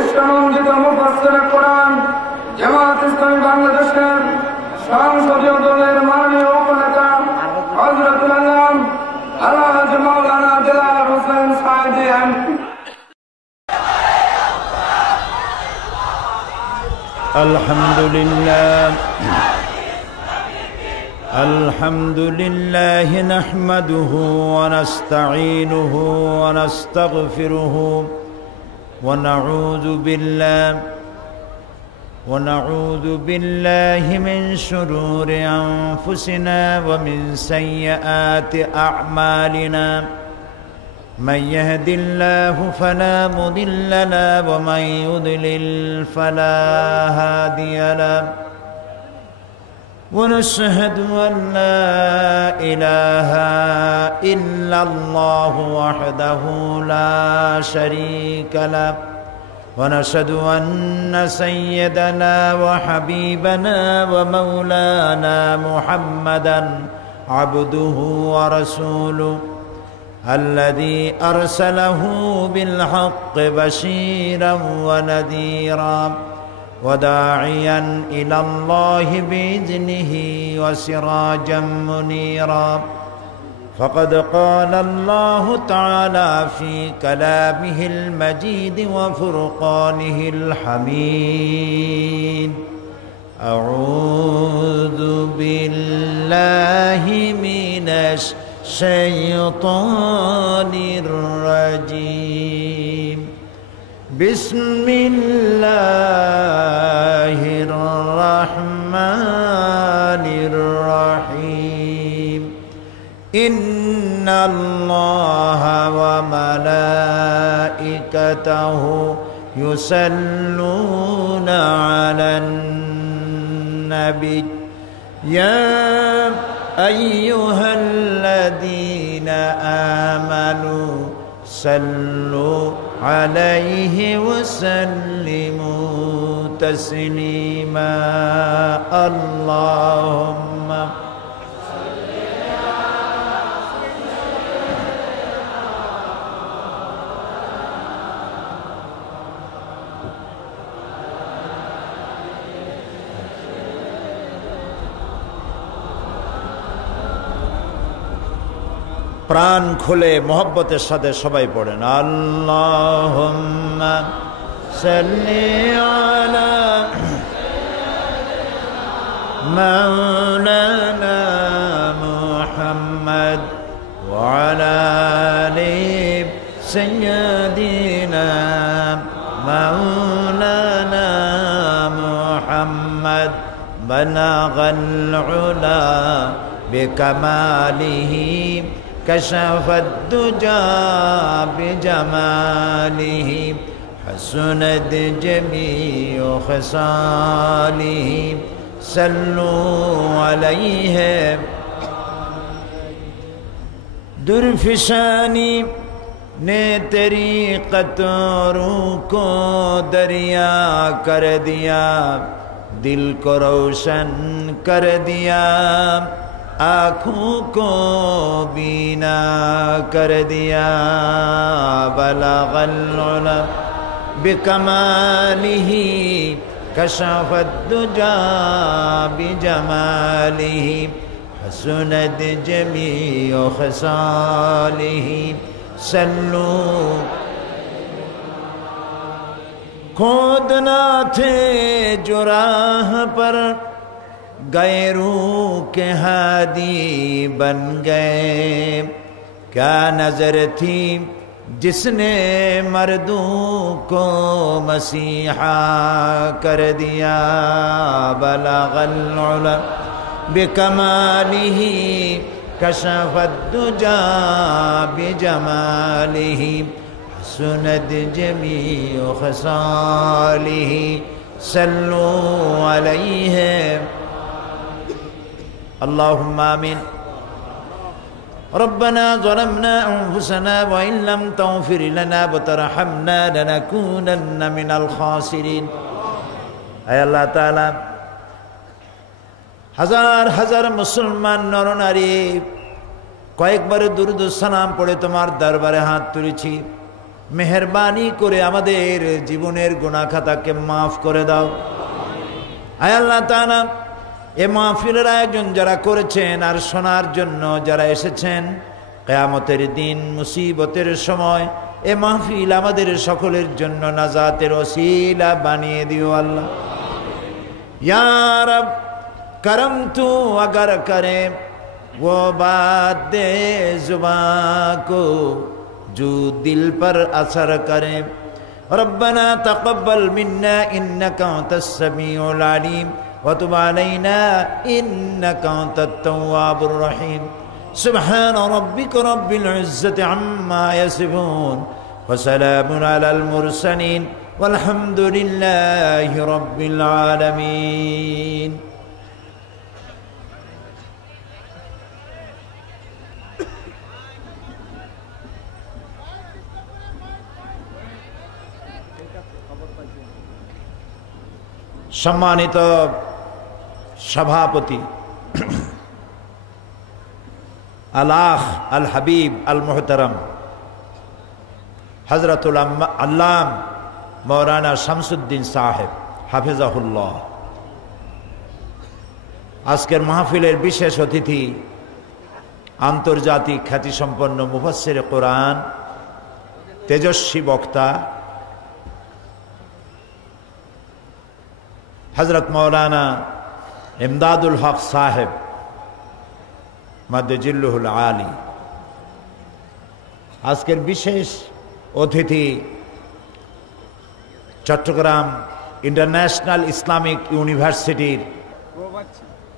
শ্রেষ্ঠমণ্ডিত মুফাসসিরে কোরআন জামাত ইসলামী বাংলাদেশের সংসদীয় দলের মাননীয় উপনেতা হযরতুল আল্লাম আলহাজ মাওলানা দেলাওয়ার হোসেন সাঈদী এমপি। الحمد لله نحمده ونستعينه ونستغفره ونعوذ بالله من شرور أنفسنا ومن سيئات أعمالنا من يهد الله فلا مضل له ومن يضلل فلا هادي له ونشهد أن لا إله إلا الله وحده لا شريك له ونشهد أن سيدنا وحبيبنا ومولانا محمدا عبده ورسوله الذي أرسله بالحق بشيرا ونذيرا وداعيا إلى الله بإذنه وسراجا منيرا فقد قال الله تعالى في كلامه المجيد وفرقانه الحميد أعوذ بالله من الشيطان الرجيم بسم الله الرحمن الرحيم إن الله وملائكته يصلون على النبي يا أيها الذين آمنوا صلوا عليه وسلموا تسليما اللهم প্রাণ খুলে মোহব্বতের সাথে সবাই পড়েন আল্লাহুম্মা সাল্লি আলা মাওলানা মুহাম্মদ ওয়া আলা আলি সাইয়্যিদিনা মাওলানা মুহাম্মদ বালাগাল উলা বিকামালিহি كشف الدجى بجماله حسنت جميع خصاله صلوا عليه درفشانی نے تیری قطروں کو دریا کر دیا دل کو روشن کر دیا آँखों को बीना कर दिया बलगल उला बिकमालिही कशफत दुजा बिजमालिही हसनत जमीउ खसालिही सल्लू खोदना थे जो राह पर गैरों के हादी बन गए क्या नजर थी जिसने मर्दों को मसीहा कर दिया बलगल उला बिकमालिही कशफत दुजा बिजमालिही हसनत जमीउ खसालिही सल्लू अलैहि اللهم آمين ربنا ظلمنا أنفسنا وإن لم تغفر لنا وترحمنا لنكونن من الخاسرين أي الله تعالى হাজার হাজার মুসলমান নরনারী কয়েকবার দুরূদ ও সালাম পড়ে তোমার দরবারে হাত তুলেছি মেহেরবানি করে আমাদের জীবনের গুনাহ খাতাকে মাফ করে দাও। আয় আল্লাহ তাআলা, এ মাহফিলের আয়োজন যারা করেছেন আর শোনার জন্য যারা এসেছেন, কিয়ামতের দিন মুসিবতের সময় এ মাহফিল আমাদের সকলের জন্য নাজাতের ওসিলা বানিয়ে দিও আল্লাহ। ইয়া রব, करम तू अगर करे वो बात दे जुबां को जो दिल पर असर करे। रब्बना तक़ब्बल मिन्ना इन्नका अंतस समीउल अलीम व तुब अलैना इन्नका अंतत तव्वाबुर रहीम। सुब्हान रब्बिका रब्बिल इज्जति अम्मा यसिफून व सलामुन अलल मुरसलीन वल्हम्दुलिल्लाहि रब्बिल आलमीन। সম্মানিত সভাপতি আল-আখ আল হাবিব আল মুহতারাম হযরতুল আল্লাম মাওলানা শামসুদ্দিন সাহেব হাফিজাহুল্লাহ, আজকের মাহফিলের বিশেষ অতিথি আন্তর্জাতিক খ্যাতিসম্পন্ন মুফাসসিরে কোরআন, তেজস্বী বক্তা হযরত মাওলানা ইমদাদুল হক সাহেব মাদ্দাজিল্লুহুল আলী। আজকের বিশেষ অতিথি চট্টগ্রাম ইন্টারন্যাশনাল ইসলামিক ইউনিভার্সিটির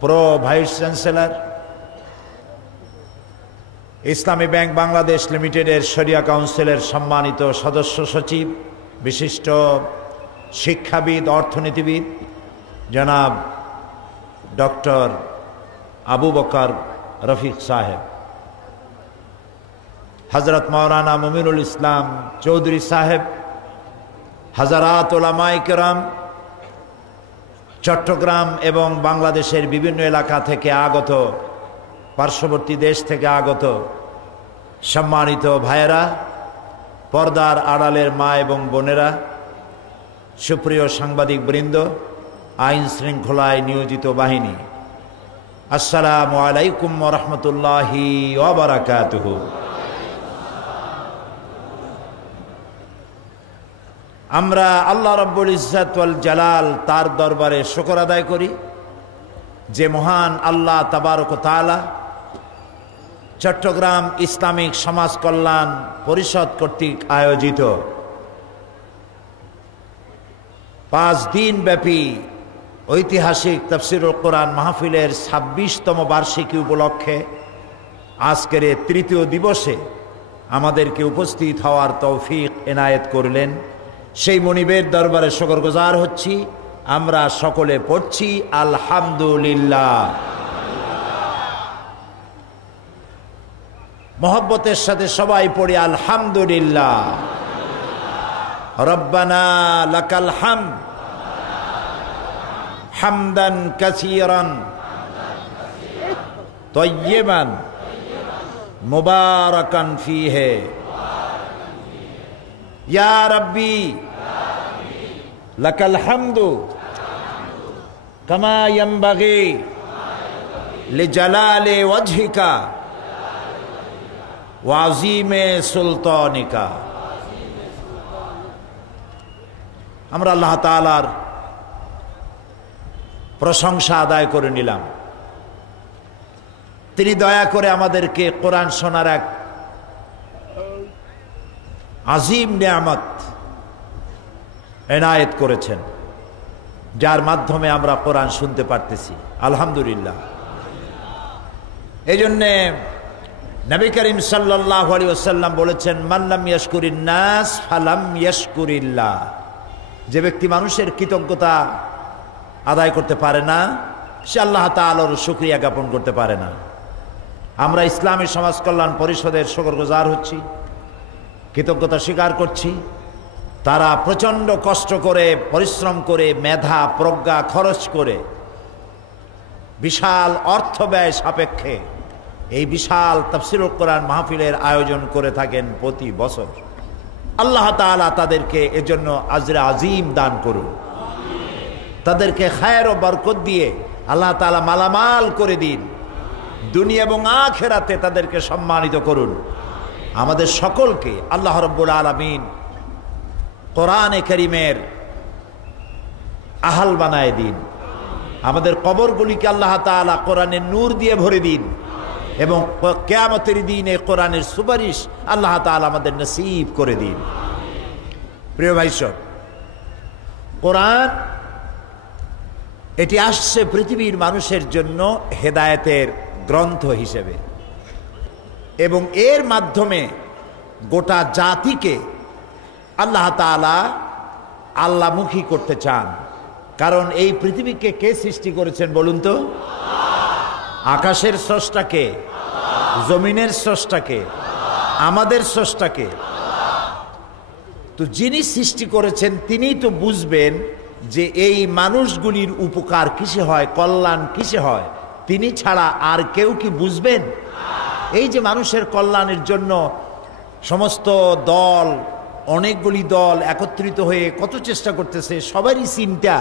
প্রো ভাইস চ্যান্সেলর, ইসলামী ব্যাংক বাংলাদেশ লিমিটেডের শরিয়া কাউন্সিলের সম্মানিত সদস্য সচিব, বিশিষ্ট শিক্ষাবিদ, অর্থনীতিবিদ জনাব ডক্টর আবু বকর রফিক সাহেব, হযরত মাওলানা মুমিনুল ইসলাম চৌধুরী সাহেব, হাজারাত উলামায়ে কেরাম, চট্টগ্রাম এবং বাংলাদেশের বিভিন্ন এলাকা থেকে আগত, পার্শ্ববর্তী দেশ থেকে আগত সম্মানিত ভাইয়েরা, পর্দার আড়ালের মা এবং বোনেরা, সুপ্রিয় সাংবাদিক বৃন্দ, আইন শৃঙ্খলায় নিয়োজিত বাহিনী, আসসালামু আলাইকুম ওয়া রাহমাতুল্লাহি ওয়া বারাকাতুহু। আমরা আল্লাহ রাব্বুল ইজ্জত ওয়াল জালাল তার দরবারে শুকর আদায় করি যে মহান আল্লাহ তাবারক ওয়া তাআলা চট্টগ্রাম ইসলামিক সমাজ কল্যাণ পরিষদ কর্তৃক আয়োজিত 5 দিন ব্যাপী ঐতিহাসিক তাফসীরুল কোরআন মাহফিলের 26তম বার্ষিকী উপলক্ষে আজকের তৃতীয় দিবসে আমাদেরকে উপস্থিত হওয়ার তৌফিক এনায়েত করলেন। সেই মনিবের দরবারে শুকরগুজার হচ্ছি। আমরা সকলে পড়ছি আলহামদুলিল্লাহ। মহব্বতের সাথে সবাই পড়ি আলহামদুলিল্লাহ। রব্বানা লাকাল হামদ হামদান কাসীরান তাইয়্যিবান মুবারাকান ফীহি ইয়া রাব্বি লাকাল হামদু কামা ইয়ানবাগি লিজালালি ওয়াজহিকা ওয়া আযীমি সুলতানিকা। আমরা আল্লাহ তাআলার প্রশংসা আদায় করে নিলাম। তিনি দয়া করে আমাদেরকে কোরআন শোনার এক আজিম নেয়ামত এনায়েত করেছেন, যার মাধ্যমে আমরা কোরআন শুনতে পারতেছি। আলহামদুলিল্লাহ। এই জন্যে নবী করিম সাল্লাল্লাহু আলাইহি ওয়াসাল্লাম বলেছেন, মান লাম ইয়াশকুরিন নাস ফালাম ইয়াশকুরিল্লাহ। যে ব্যক্তি মানুষের কৃতজ্ঞতা আদায় করতে পারে না, সে আল্লাহ তাআলার শুকরিয়া জ্ঞাপন করতে পারে না। আমরা ইসলামী সমাজ কল্যাণ পরিষদের শুকরগুজার হচ্ছি, কৃতজ্ঞতা স্বীকার করছি। তারা প্রচণ্ড কষ্ট করে, পরিশ্রম করে, মেধা প্রজ্ঞা খরচ করে, বিশাল অর্থ ব্যয় সাপেক্ষে এই বিশাল তাফসীরুল কোরআন মাহফিলের আয়োজন করে থাকেন প্রতি বছর। আল্লাহ তাআলা তাদেরকে এজন্য আজরে আজিম দান করুন, তাদেরকে খায়ের ও বরকত দিয়ে আল্লাহ তাআলা মালামাল করে দিন, দুনিয়া এবং আখিরাতে তাদেরকে সম্মানিত করুন। আমাদের সকলকে আল্লাহ রাব্বুল আলামিন কোরআনে কারীমের আহাল বানায় দিন, আমাদের কবরগুলিকে আল্লাহ তাআলা কোরআনের নূর দিয়ে ভরে দিন এবং কিয়ামতের দিনে কোরআনের সুপারিশ আল্লাহ তাআলা আমাদের নসিব করে দিন। প্রিয় ভাই সব, কোরআন এটি আসছে পৃথিবীর মানুষের জন্য হেদায়েতের গ্রন্থ হিসেবে এবং এর মাধ্যমে গোটা জাতিকে আল্লাহ তাআলা আল্লাহমুখী করতে চান। কারণ এই পৃথিবীকে কে সৃষ্টি করেছেন বলুন তো? আকাশের স্রষ্টাকে, জমিনের স্রষ্টাকে, আমাদের স্রষ্টাকে। তো যিনি সৃষ্টি করেছেন তিনিই তো বুঝবেন যে এই মানুষগুলির উপকার কিসে হয়, কল্যাণ কিসে হয়। তিনি ছাড়া আর কেউ কি বুঝবেন? এই যে মানুষের কল্যাণের জন্য সমস্ত দল, অনেকগুলি দল একত্রিত হয়ে কত চেষ্টা করতেছে, সবারই চিন্তা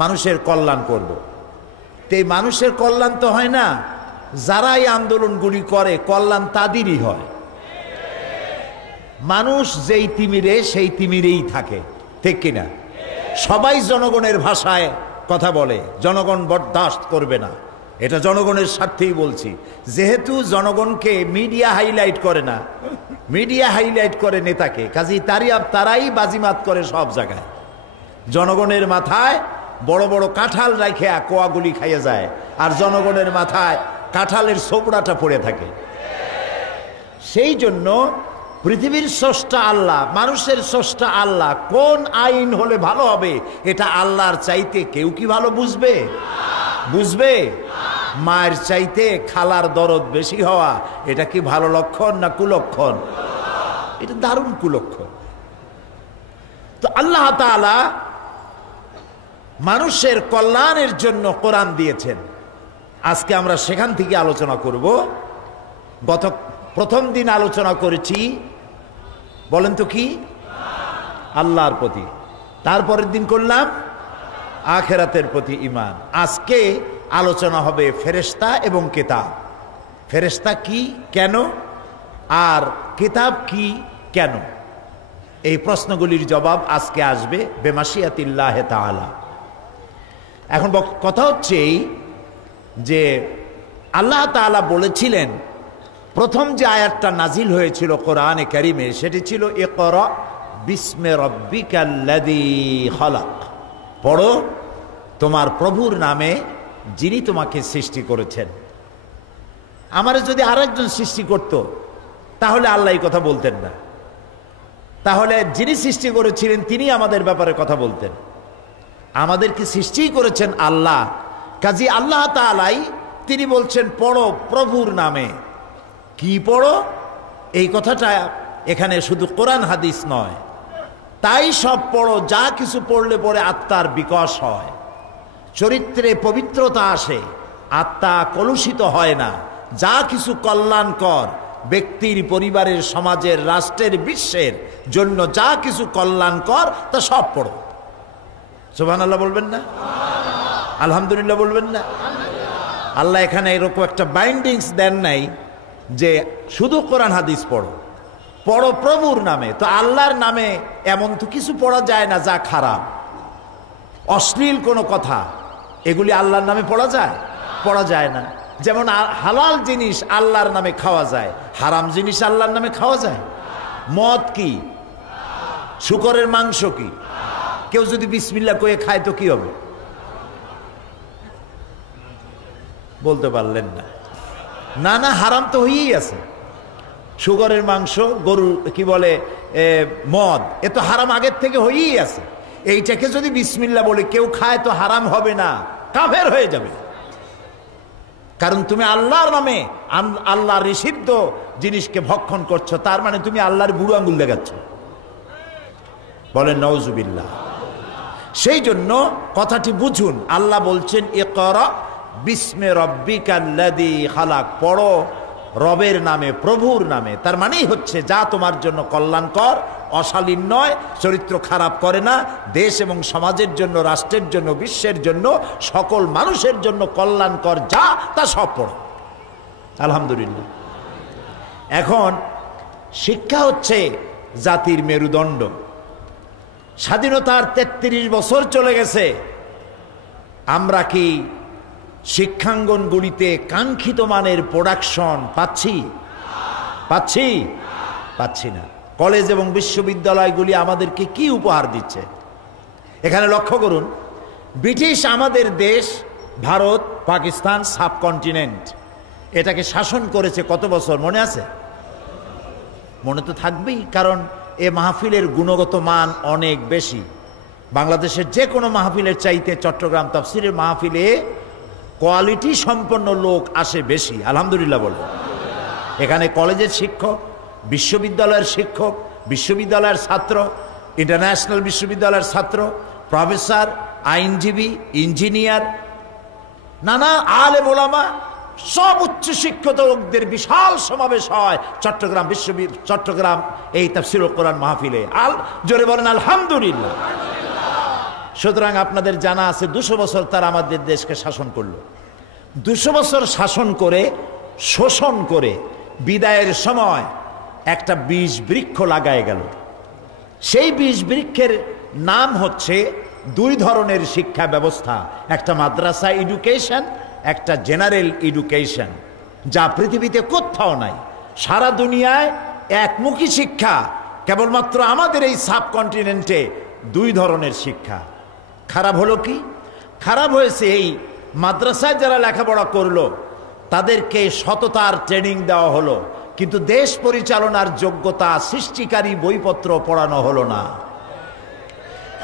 মানুষের কল্যাণ করব। তো এই মানুষের কল্যাণ তো হয় না, যারা এই আন্দোলনগুলি করে কল্যাণ তাদেরই হয়। মানুষ যেই তিমিরে সেই তিমিরেই থাকে, ঠিক কিনা? সবাই জনগণের ভাষায় কথা বলে, জনগণ বরদাস্ত করবে না, এটা জনগণের স্বার্থেই বলছি। যেহেতু জনগণকে মিডিয়া হাইলাইট করে না, মিডিয়া হাইলাইট করে নেতাকে, কাজেই তারাই বাজিমাত করে সব জায়গায়। জনগণের মাথায় বড় বড় কাঁঠাল রাখে কোয়াগুলি খাইয়ে যায়, আর জনগণের মাথায় কাঁঠালের ছোবড়াটা পড়ে থাকে। সেই জন্য পৃথিবীর স্রষ্টা আল্লাহ, মানুষের স্রষ্টা আল্লাহ, কোন আইন হলে ভালো হবে এটা আল্লাহর চাইতে কেউ কি ভালো বুঝবে? বুঝবে? মায়ের চাইতে খালার দরদ বেশি হওয়া এটা কি ভালো লক্ষণ না কুলক্ষণ? এটা দারুণ কুলক্ষণ। তো আল্লাহ তাআলা মানুষের কল্যাণের জন্য কোরআন দিয়েছেন। আজকে আমরা সেখান থেকে আলোচনা করব। গত প্রথম দিন আলোচনা করেছি, বলেন তো কি? আল্লাহর প্রতি। তারপরের দিন করলাম আখিরাতের প্রতি ঈমান। আজকে আলোচনা হবে ফেরেশতা এবং কিতাব। ফেরেশতা কি, কেন, আর কিতাব কি, কেন? এই প্রশ্নগুলির জবাব আজকে আসবে বেমাশিয়াতিল্লাহ তাআলা। এখন কথা হচ্ছে এই যে আল্লাহ তাআলা বলেছিলেন, প্রথম যে আয়াতটা নাজিল হয়েছিল কোরআনে কারিমে সেটি ছিল ইকরা বিস্মে রব্বিকাল্লাযী খলাক, পড়ো তোমার প্রভুর নামে যিনি তোমাকে সৃষ্টি করেছেন। আমারে যদি আরেকজন সৃষ্টি করত তাহলে আল্লাহ এই কথা বলতেন না, তাহলে যিনি সৃষ্টি করেছিলেন তিনি আমাদের ব্যাপারে কথা বলতেন। আমাদেরকে সৃষ্টিই করেছেন আল্লাহ, কাজী আল্লাহ তাআলাই তিনি বলছেন পড়ো প্রভুর নামে। কি পড়ো? এই কথাটা এখানে শুধু কোরআন হাদিস নয়, তাই সব পড়ো, যা কিছু পড়লে পরে আত্মার বিকাশ হয়, চরিত্রে পবিত্রতা আসে, আত্মা কলুষিত হয় না। যা কিছু কল্যাণকর ব্যক্তির, পরিবারের, সমাজের, রাষ্ট্রের, বিশ্বের জন্য যা কিছু কল্যাণকর তা সব পড়ো। সুবহানাল্লাহ বলবেন না? আলহামদুলিল্লাহ বলবেন না? আল্লাহ এখানে এরকম একটা বাইন্ডিংস দেন নাই যে শুধু কোরআন হাদিস পড়ো, পড়ো প্রভুর নামে। তো আল্লাহর নামে এমন তো কিছু পড়া যায় না যা খারাপ, অশ্লীল কোনো কথা, এগুলি আল্লাহর নামে পড়া যায়? পড়া যায় না। যেমন হালাল জিনিস আল্লাহর নামে খাওয়া যায়, হারাম জিনিস আল্লাহর নামে খাওয়া যায়? মদ কি? শূকরের মাংস কি? কেউ যদি বিসমিল্লাহ কয়ে খায় তো কি হবে? বলতে পারলেন না? না না, হারাম তো হয়েই আছে। শূকরের মাংস, গরু কি বলে, মদ, এ তো হারাম আগের থেকে হয়েই আছে। এইটাকে যদি বিসমিল্লাহ বলে কেউ খায় তো হারাম হবে না, কাফের হয়ে যাবে। কারণ তুমি আল্লাহর নামে আল্লাহর নিষিদ্ধ জিনিসকে ভক্ষণ করছো, তার মানে তুমি আল্লাহর বুড়ো আঙ্গুল দেখাচ্ছ। বলেন নাউজুবিল্লাহ। সেই জন্য কথাটি বুঝুন, আল্লাহ বলছেন ইকরা বিস্মে রব্বিকাল্লাযী খালাক, পড়ো রবের নামে, প্রভুর নামে। তার মানেই হচ্ছে যা তোমার জন্য কল্যাণকর অশালীন নয়, চরিত্র খারাপ করে না, দেশ এবং সমাজের জন্য, রাষ্ট্রের জন্য, বিশ্বের জন্য, সকল মানুষের জন্য কল্যাণকর যা তা সব পড়ে। আলহামদুলিল্লাহ। এখন শিক্ষা হচ্ছে জাতির মেরুদণ্ড। স্বাধীনতার 33 বছর চলে গেছে, আমরা কি শিক্ষাঙ্গনগুলিতে কাঙ্ক্ষিত মানের প্রোডাকশন পাচ্ছি না। কলেজ এবং বিশ্ববিদ্যালয়গুলি আমাদেরকে কি উপহার দিচ্ছে? এখানে লক্ষ্য করুন, ব্রিটিশ আমাদের দেশ, ভারত, পাকিস্তান, সাবকন্টিনেন্ট, এটাকে শাসন করেছে কত বছর মনে আছে? মনে তো থাকবেই, কারণ এ মাহফিলের গুণগত মান অনেক বেশি। বাংলাদেশের যে কোনো মাহফিলের চাইতে চট্টগ্রাম তাফসিরের মাহফিলে কোয়ালিটি সম্পন্ন লোক আসে বেশি। আলহামদুলিল্লাহ বলবো। এখানে কলেজের শিক্ষক, বিশ্ববিদ্যালয়ের শিক্ষক, বিশ্ববিদ্যালয়ের ছাত্র, ইন্টারন্যাশনাল বিশ্ববিদ্যালয়ের ছাত্র, প্রফেসর, আইনজীবী, ইঞ্জিনিয়ার, নানা আলেম ওলামা, সব উচ্চ শিক্ষিত লোকদের বিশাল সমাবেশ হয় চট্টগ্রাম এই তাফসীরুল কোরআন মাহফিলে। জোরে বলেন আলহামদুলিল্লাহ। সুতরাং আপনাদের জানা আছে 200 বছর তারা আমাদের দেশকে শাসন করলো। 200 বছর শাসন করে, শোষণ করে বিদায়ের সময় একটা বীজ বৃক্ষ লাগায় গেল। সেই বীজ বৃক্ষের নাম হচ্ছে 2 ধরনের শিক্ষা ব্যবস্থা, একটা মাদ্রাসা এডুকেশন, একটা জেনারেল এডুকেশন, যা পৃথিবীতে কোথাও নাই। সারা দুনিয়ায় একমুখী শিক্ষা, কেবলমাত্র আমাদের এই সাবকন্টিনেন্টে 2 ধরনের শিক্ষা। খারাপ হলো কি? খারাপ হয়েছে এই মাদ্রাসায় যারা লেখাপড়া করলো তাদেরকে সততার ট্রেনিং দেওয়া হলো, কিন্তু দেশ পরিচালনার যোগ্যতা সৃষ্টিকারী বইপত্র পড়ানো হলো না।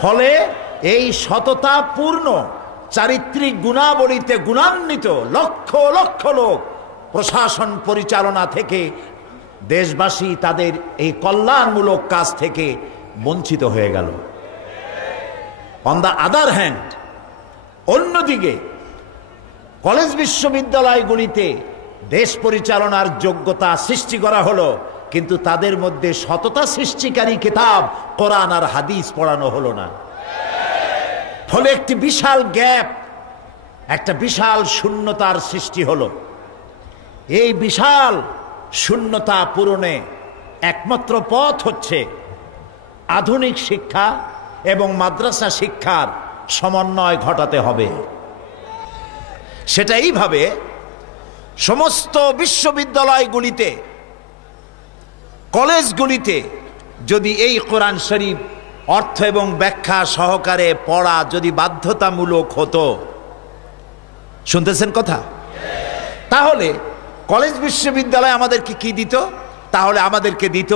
ফলে এই সততা পূর্ণ চারিত্রিক গুণাবলীতে গুণান্বিত লক্ষ লক্ষ লোক প্রশাসন পরিচালনা থেকে, দেশবাসী তাদের এই কল্যাণমূলক কাজ থেকে বঞ্চিত হয়ে গেল। অন দ্য আদার হ্যান্ড, অন্যদিকে কলেজ বিশ্ববিদ্যালয়গুলিতে দেশ পরিচালনার যোগ্যতা সৃষ্টি করা হলো, কিন্তু তাদের মধ্যে সততা সৃষ্টিকারী কিতাব কোরআন আর হাদিস পড়ানো হলো না। ফলে একটি বিশাল গ্যাপ, একটা বিশাল শূন্যতার সৃষ্টি হলো। এই বিশাল শূন্যতা পূরণে একমাত্র পথ হচ্ছে আধুনিক শিক্ষা এবং মাদ্রাসা শিক্ষার সমন্বয় ঘটাতে হবে। সেটা এইভাবে, সমস্ত বিশ্ববিদ্যালয়গুলিতে, কলেজগুলিতে যদি এই কোরআন শরীফ অর্থ এবং ব্যাখ্যা সহকারে পড়া যদি বাধ্যতামূলক হতো, শুনতেছেন কথা? তাহলে কলেজ বিশ্ববিদ্যালয় আমাদেরকে কি দিত? তাহলে আমাদেরকে দিত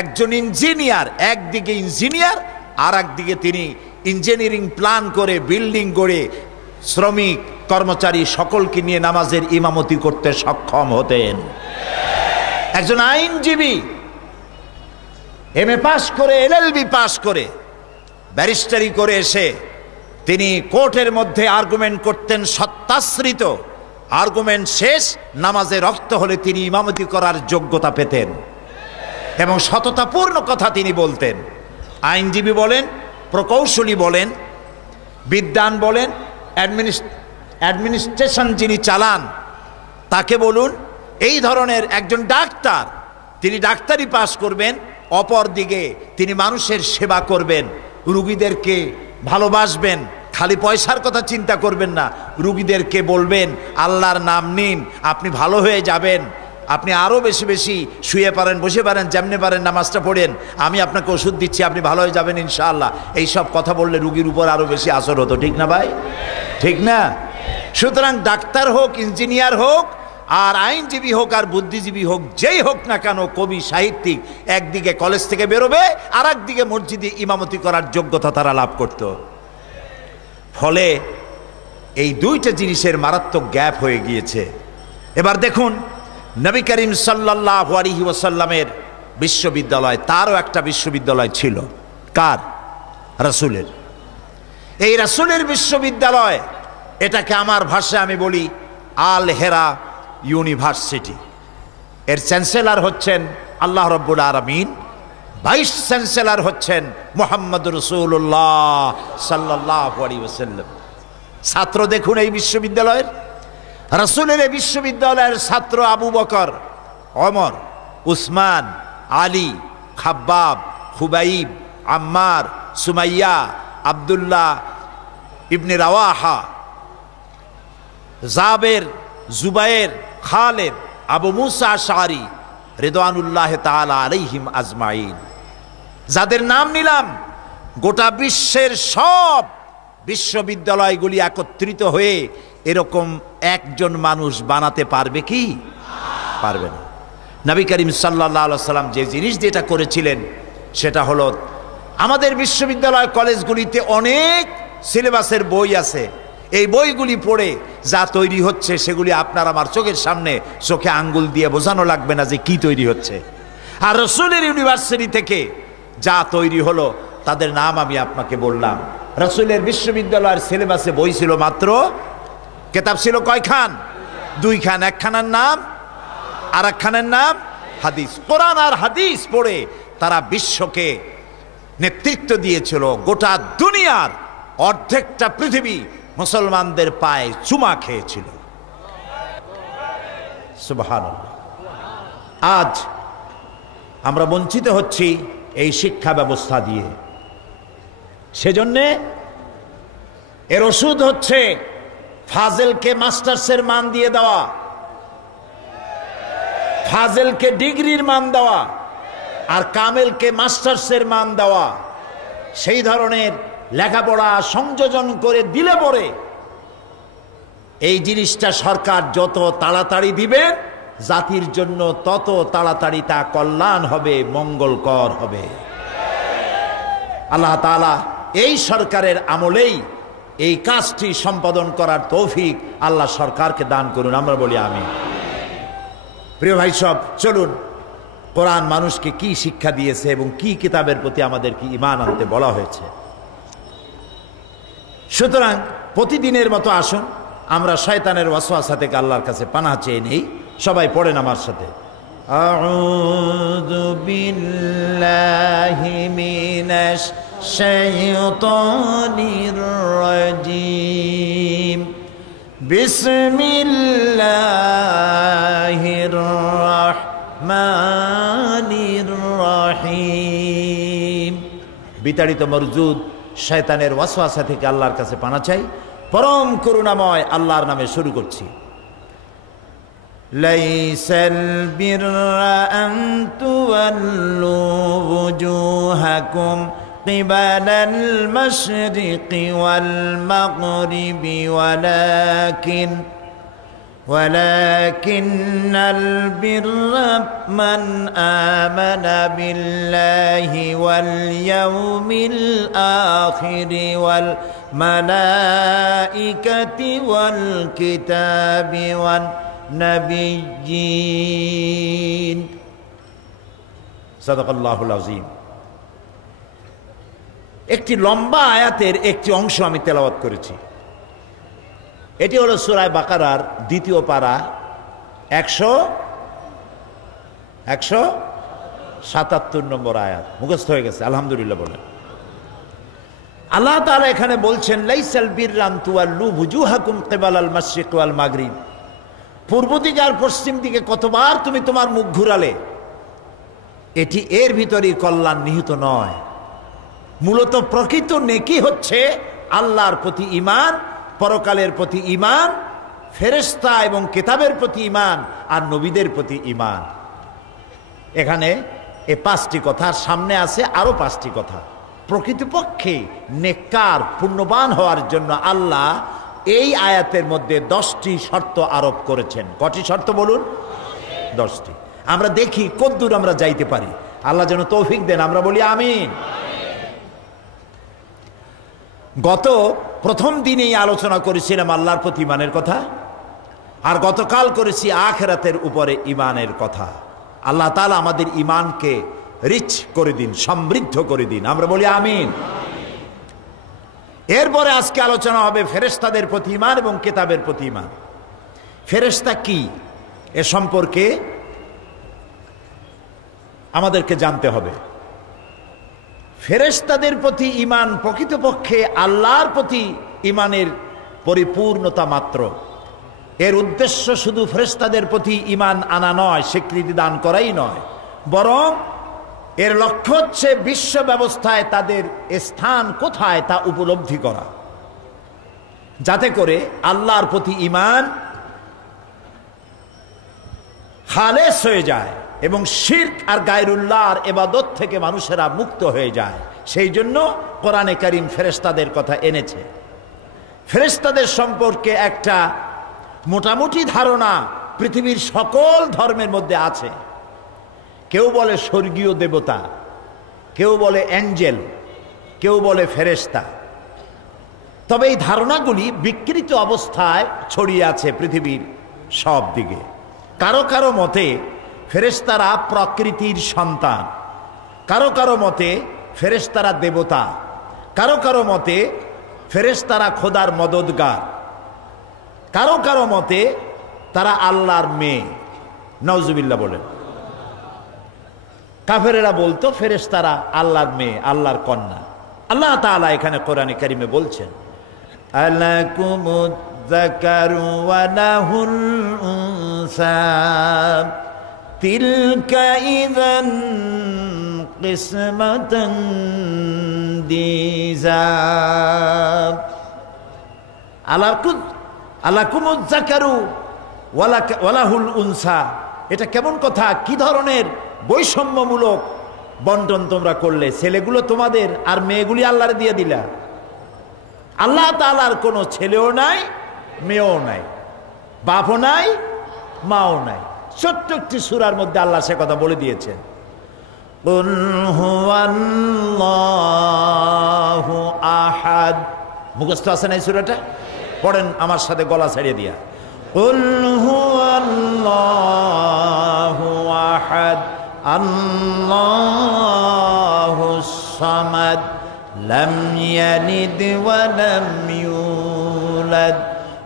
একজন ইঞ্জিনিয়ার, একদিকে ইঞ্জিনিয়ার আর একদিকে তিনি ইঞ্জিনিয়ারিং প্ল্যান করে বিল্ডিং গড়ে শ্রমিক কর্মচারী সকলকে নিয়ে নামাজের ইমামতি করতে সক্ষম হতেন। একজন আইনজীবী MA পাস করে, LLB পাস করে, ব্যারিস্টারি করে এসে তিনি কোর্টের মধ্যে আর্গুমেন্ট করতেন, সত্যাশ্রিত আর্গুমেন্ট শেষ, নামাজে রক্ত হলে তিনি ইমামতি করার যোগ্যতা পেতেন এবং সততাপূর্ণ কথা তিনি বলতেন। আইনজীবী বলেন, প্রকৌশলী বলেন, বিদ্বান বলেন, অ্যাডমিনিস্ট্রেশন যিনি চালান তাকে বলুন, এই ধরনের একজন ডাক্তার, তিনি ডাক্তারি পাস করবেন, অপর দিকে তিনি মানুষের সেবা করবেন, রুগীদেরকে ভালোবাসবেন, খালি পয়সার কথা চিন্তা করবেন না, রুগীদেরকে বলবেন আল্লাহর নাম নিন, আপনি ভালো হয়ে যাবেন, আপনি আরও বেশি বেশি শুয়ে পারেন, বসে পারেন, যেমনি পারেন নামাজটা পড়েন, আমি আপনাকে ওষুধ দিচ্ছি, আপনি ভালো হয়ে যাবেন ইনশাআল্লাহ। এইসব কথা বললে রুগীর উপর আরও বেশি আসর হতো, ঠিক না ভাই? ঠিক না? সুতরাং ডাক্তার হোক, ইঞ্জিনিয়ার হোক, আর আইনজীবী হোক আর বুদ্ধিজীবী হোক, যেই হোক না কেন, কবি সাহিত্যিক, একদিকে কলেজ থেকে বেরোবে আর একদিকে মসজিদে ইমামতি করার যোগ্যতা তারা লাভ করত। ফলে এই 2টা জিনিসের মারাত্মক গ্যাপ হয়ে গিয়েছে। এবার দেখুন, নবী করিম সাল্লাল্লাহু আলাইহি ওয়াসাল্লামের বিশ্ববিদ্যালয়, তারও একটা বিশ্ববিদ্যালয় ছিল। কার? রাসূলের। এই রাসূলের বিশ্ববিদ্যালয়, এটাকে আমার ভাষায় আমি বলি আল হেরা ইউনিভার্সিটি। এর চ্যান্সেলর হচ্ছেন আল্লাহ রাব্বুল আলামিন, ভাইস চ্যান্সেলর হচ্ছেন মুহাম্মদ রাসূলুল্লাহ সাল্লাল্লাহু আলাইহি ওয়াসাল্লাম। ছাত্র দেখুন এই বিশ্ববিদ্যালয়ের, রাসূলের এই বিশ্ববিদ্যালয়ের ছাত্র আবু বকর, ওমর, উসমান, আলী, খাব্বাব, খুবাইব, আম্মার, সুমাইয়া, আব্দুল্লাহ ইবনে রাওয়াহা, জাবের, জুবায়ের, খালেদ, আবু মুসা আশআরী রিদওয়ানুল্লাহ তাআলা আলাইহিম আজমাইন। যাদের নাম নিলাম, গোটা বিশ্বের সব বিশ্ববিদ্যালয়গুলি একত্রিত হয়ে এরকম একজন মানুষ বানাতে পারবে কি? পারবে না। নবী করিম সাল্লাল্লাহু আলাইহি সাল্লাম যে জিনিস যেটা করেছিলেন সেটা হলো, আমাদের বিশ্ববিদ্যালয় কলেজগুলিতে অনেক সিলেবাসের বই আছে, এই বইগুলি পড়ে যা তৈরি হচ্ছে সেগুলি আপনার আমার চোখের সামনে, চোখে আঙ্গুল দিয়ে বোঝানো লাগবে না যে কি তৈরি হচ্ছে। আর রাসূলের ইউনিভার্সিটি থেকে যা তৈরি হলো তাদের নাম আমি আপনাকে বললাম। রাসূলের বিশ্ববিদ্যালয়ের সিলেবাসে বই ছিল মাত্র, কিতাব ছিল কয়খান? 2 খান। একখানার নাম আর একখানের নাম হাদিস। কোরআন আর হাদিস পড়ে তারা বিশ্বকে নেতৃত্ব দিয়েছিল। গোটা দুনিয়ার অর্ধেকটা পৃথিবী মুসলমানদের পায়ে চুমা খেয়েছিল। সুবহানাল্লাহ। আজ আমরা বঞ্চিত হচ্ছি এই শিক্ষা ব্যবস্থা দিয়ে। সেজন্যে এর ওষুধ হচ্ছে ফাজেলকে মাস্টার্সের মান দিয়ে দেওয়া, ফাজেলকে ডিগ্রির মান দেওয়া, আর কামেলকে মাস্টার্সের মান দেওয়া। সেই ধরনের লেখাপড়া সংযোজন করে দিলে পরে এই জিনিসটা সরকার যত তাড়াতাড়ি দিবে জাতির জন্য তত তাড়াতাড়ি তা কল্যাণ হবে, মঙ্গলকর হবে। আল্লাহ তাআলা এই সরকারের আমলেই এই কাজটি সম্পাদন করার তৌফিক আল্লাহ সরকারকে দান করুন, আমরা বলি আমিন। প্রিয় ভাই সব, চলুন কোরআন মানুষকে কি শিক্ষা দিয়েছে এবং কি কিতাবের প্রতি আমাদের কি ঈমান আনতে বলা হয়েছে। সুতরাং প্রতিদিনের মতো আসুন আমরা শয়তানের ওয়াসওয়াসা থেকে আল্লাহর কাছে পানাহ চেয়ে নেই। সবাই পড়েন আমার সাথে, আউযু বিল্লাহি মিনাশ শাইতানির রাজীম, বিসমিল্লাহির রাহমানির রাহিম। বিতাড়িত মরজুদ শয়তানের ওয়াসওয়াসা থেকে আল্লাহর কাছে পানাহ চাই। পরম করুণাময় আল্লাহর নামে শুরু করছি। লাইসাল বিররা আন তুওয়াল্লু ওয়ুজুহাকুম কিবালাল মাশরিকি ওয়াল মাগরিবি ولكن البر من آمن بالله واليوم الآخر والملائكة والكتاب والنبيين صدق الله العظيم। একটি লম্বা আয়াতের একটি অংশ আমি তেলাওয়াত করেছি। এটি হলো সূরা বাকারার 2য় পারা 177 নম্বর আয়াত। মুখস্থ হয়ে গেছে, আলহামদুলিল্লাহ বলেন। আল্লাহ তাআলা এখানে বলছেন, লাইসাল বিররা আন তুওয়াল্লু ওয়ুজুহাকুম কিবালাল মাশরিক ওয়াল মাগরিব। পূর্ব দিকে আর পশ্চিম দিকে কতবার তুমি তোমার মুখ ঘুরালে, এটি এর ভিতরেই কল্যাণ নিহিত নয়। মূলত প্রকৃত নেকি হচ্ছে আল্লাহর প্রতি ঈমান, পরকালের প্রতি ঈমান, ফেরেশতা এবং কিতাবের প্রতি ঈমান, আর নবীদের প্রতি ঈমান। এখানে এই 5টি কথা, সামনে আছে আরো 5টি কথা। প্রকৃতপক্ষে নেককার পুণ্যবান হওয়ার জন্য আল্লাহ এই আয়াতের মধ্যে 10টি শর্ত আরোপ করেছেন। কটি শর্ত বলুন? 10টি। আমরা দেখি কতদূর আমরা যাইতে পারি। আল্লাহ যেন তৌফিক দেন, আমরা বলি আমিন। গত প্রথম দিনেই আলোচনা করেছিলাম আল্লাহর প্রতি ঈমানের কথা, আর গতকাল করেছি আখিরাতের উপরে ঈমানের কথা। আল্লাহ তাআলা আমাদের ঈমানকে রিচ করে দিন, সমৃদ্ধ করে দিন, আমরা বলি আমিন। এরপরে আজকে আলোচনা হবে ফেরেশতাদের প্রতি ঈমান এবং কিতাবের প্রতি ঈমান। ফেরেশতা কি এ সম্পর্কে আমাদেরকে জানতে হবে। ফেরেশতাদের প্রতি ঈমান প্রকৃতপক্ষে আল্লাহর প্রতি ঈমানের পরিপূর্ণতা মাত্র। এর উদ্দেশ্য শুধু ফেরেশতাদের প্রতি ঈমান আনা নয়, স্বীকৃতি দান করাই নয়, বরং এর লক্ষ্য হচ্ছে বিশ্ব ব্যবস্থায় তাদের স্থান কোথায় তা উপলব্ধি করা, যাতে করে আল্লাহর প্রতি ঈমান খালেস হয়ে যায় এবং শিরক আর গায়রুল্লাহর ইবাদত থেকে মানুষেরা মুক্ত হয়ে যায়। সেই জন্য কোরআনে কারীম ফেরেশতাদের কথা এনেছে। ফেরেশতাদের সম্পর্কে একটা মোটামুটি ধারণা পৃথিবীর সকল ধর্মের মধ্যে আছে। কেউ বলে স্বর্গীয় দেবতা, কেউ বলে অ্যাঞ্জেল, কেউ বলে ফেরেশতা। তবে এই ধারণাগুলি বিকৃত অবস্থায় ছড়িয়ে আছে পৃথিবীর সব দিকে। কারো কারো মতে ফেরেশতারা প্রকৃতির সন্তান, কারো কারো মতে ফেরেশতারা দেবতা, কারো কারো মতে ফেরেশতারা খোদার মদদগার, কারো কারো মতে তারা আল্লাহর মেয়ে। নাউজুবিল্লাহ বলেন। কাফেরেরা বলতো ফেরেশতারা আল্লাহর মেয়ে, আল্লাহর কন্যা। আল্লাহ তাআলা এখানে কোরআনে কারিমে বলছেন, আলাকুমুয যাকারু ওয়া লাহুল উনসা তিলকা ইযান কিসমাতান দিযা। আলাকুমুয যাকারু ওয়া লাহুল উনসা, এটা কেমন কথা? কি ধরনের বৈষম্যমূলক বন্টন তোমরা করলে? ছেলেগুলো তোমাদের আর মেয়েগুলি আল্লাহর দিয়ে দিলা। আল্লাহ তাআলার কোনো ছেলেও নাই, মেয়েও নাই, বাপও নাই, মাও নাই। ছোট্ট একটি সূরার মধ্যে আল্লাহ সে কথা বলে দিয়েছেন। কুল হুয়াল্লাহু আহাদ। মুখস্থ আছে না এই সূরাটা? পড়েন আমার সাথে গলা ছাড়িয়ে দিয়া। কুল হুয়াল্লাহু আহাদ আল্লাহুস সামাদ লাম ইয়ালিদ ওয়া লাম ইউলাদ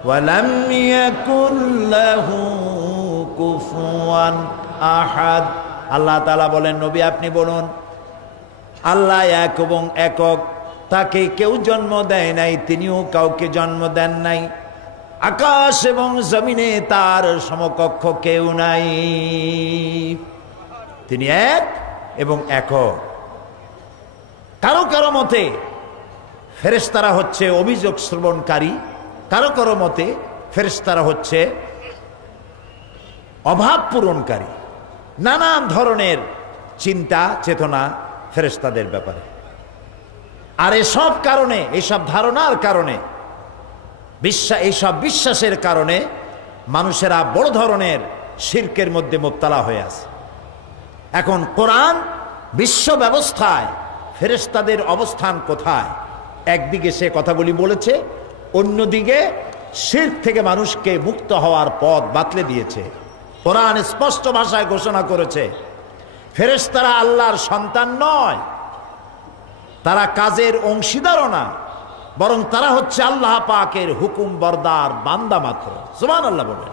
ওয়া লাম ইয়াকুল লাহু কুফুয়ান আহাদ। আল্লাহ তাআলা বলেন, নবী আপনি বলুন, আল্লাহ এক এবং একক, তাকে কেউ জন্ম দেয় নাই, তিনিও কাউকে জন্ম দেন নাই। আকাশ এবং জমিনে তার সমকক্ষ কেউ নাই। তিনি এক এবং একক। কারো কারো মতে ফেরেশতারা হচ্ছে অভিযোগ শ্রবণকারী, কারো কারো মতে ফেরেশতারা হচ্ছে অভাব পূরণকারী। নানান ধরনের চিন্তা চেতনা ফেরেশতাদের ব্যাপারে। আর এসব কারণে, এইসব ধারণার কারণে, এইসব বিশ্বাসের কারণে মানুষেরা বড় ধরনের শিরকের মধ্যে মুবতালা হয়ে আছে। এখন কোরআন বিশ্ব ব্যবস্থায় ফেরেশতাদের অবস্থান কোথায়, একদিকে সে কথাগুলি বলেছে, অন্যদিকে শিরক থেকে মানুষকে মুক্ত হওয়ার পথ বাতলে দিয়েছে। কোরআন স্পষ্ট ভাষায় ঘোষণা করেছে ফেরেশতারা আল্লাহর সন্তান নয়, তারা কাজের অংশীদারও না, বরং তারা হচ্ছে আল্লাহ পাকের হুকুম বরদার বান্দা মাত্র। সুবহানাল্লাহ বলেন।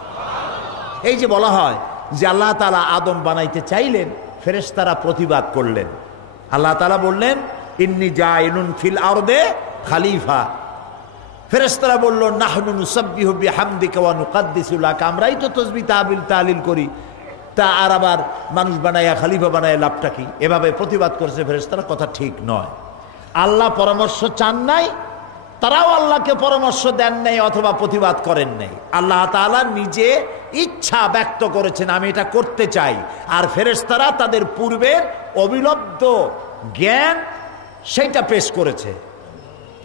এই যে বলা হয় যে আল্লাহ তাআলা আদম বানাইতে চাইলেন, ফেরেশতারা প্রতিবাদ করলেন। আল্লাহ তাআলা বললেন, ইন্নী জাইলুন ফিল আরদে খলিফা। ফেরেশতারা বলল, নাহনু নুসাব্বিহু বিহামদিকা ওয়া নুকাদ্দিসু লাক, আমরাই তো তাসবিহ তাহলিল করি, তা আর আবার মানুষ বানায়া খলিফা বানায়া লাভটা কি? এভাবে প্রতিবাদ করছে ফেরেশতারা। কথা ঠিক নয়। আল্লাহ পরামর্শ চান নাই, তারাও আল্লাহকে পরামর্শ দেন নাই অথবা প্রতিবাদ করেন নাই। আল্লাহ তাআলা নিজে ইচ্ছা ব্যক্ত করেছেন, আমি এটা করতে চাই। আর ফেরেশতারা তাদের পূর্বের অবিলব্ধ জ্ঞান সেটা পেশ করেছে।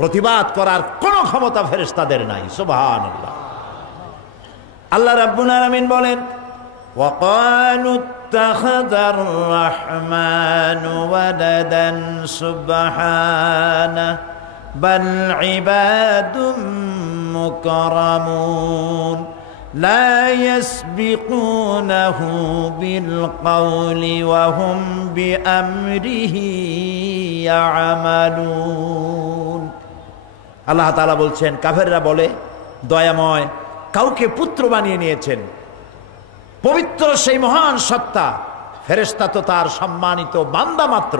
প্রতিবাদ করার কোনো ক্ষমতা ফেরেশতাদের নাই। সুবহানাল্লাহ। আল্লাহ রাব্বুল আলামিন বলেন, ওয়াকালু ইত্তাখাযার রাহমানু ওয়ালাদান সুবহানাহু বাল ইবাদুম মুকাররামুন লা ইয়াসবিকুনাহু বিল কওলি ওয়া হুম বিআমরিহি ইয়ামালুন। আল্লাহ তাআলা বলছেন, কাফেররা বলে দয়াময় কাউকে পুত্র বানিয়ে নিয়েছেন। পবিত্র সেই মহান সত্তা, ফেরেশতা তো তার সম্মানিত বান্দা মাত্র।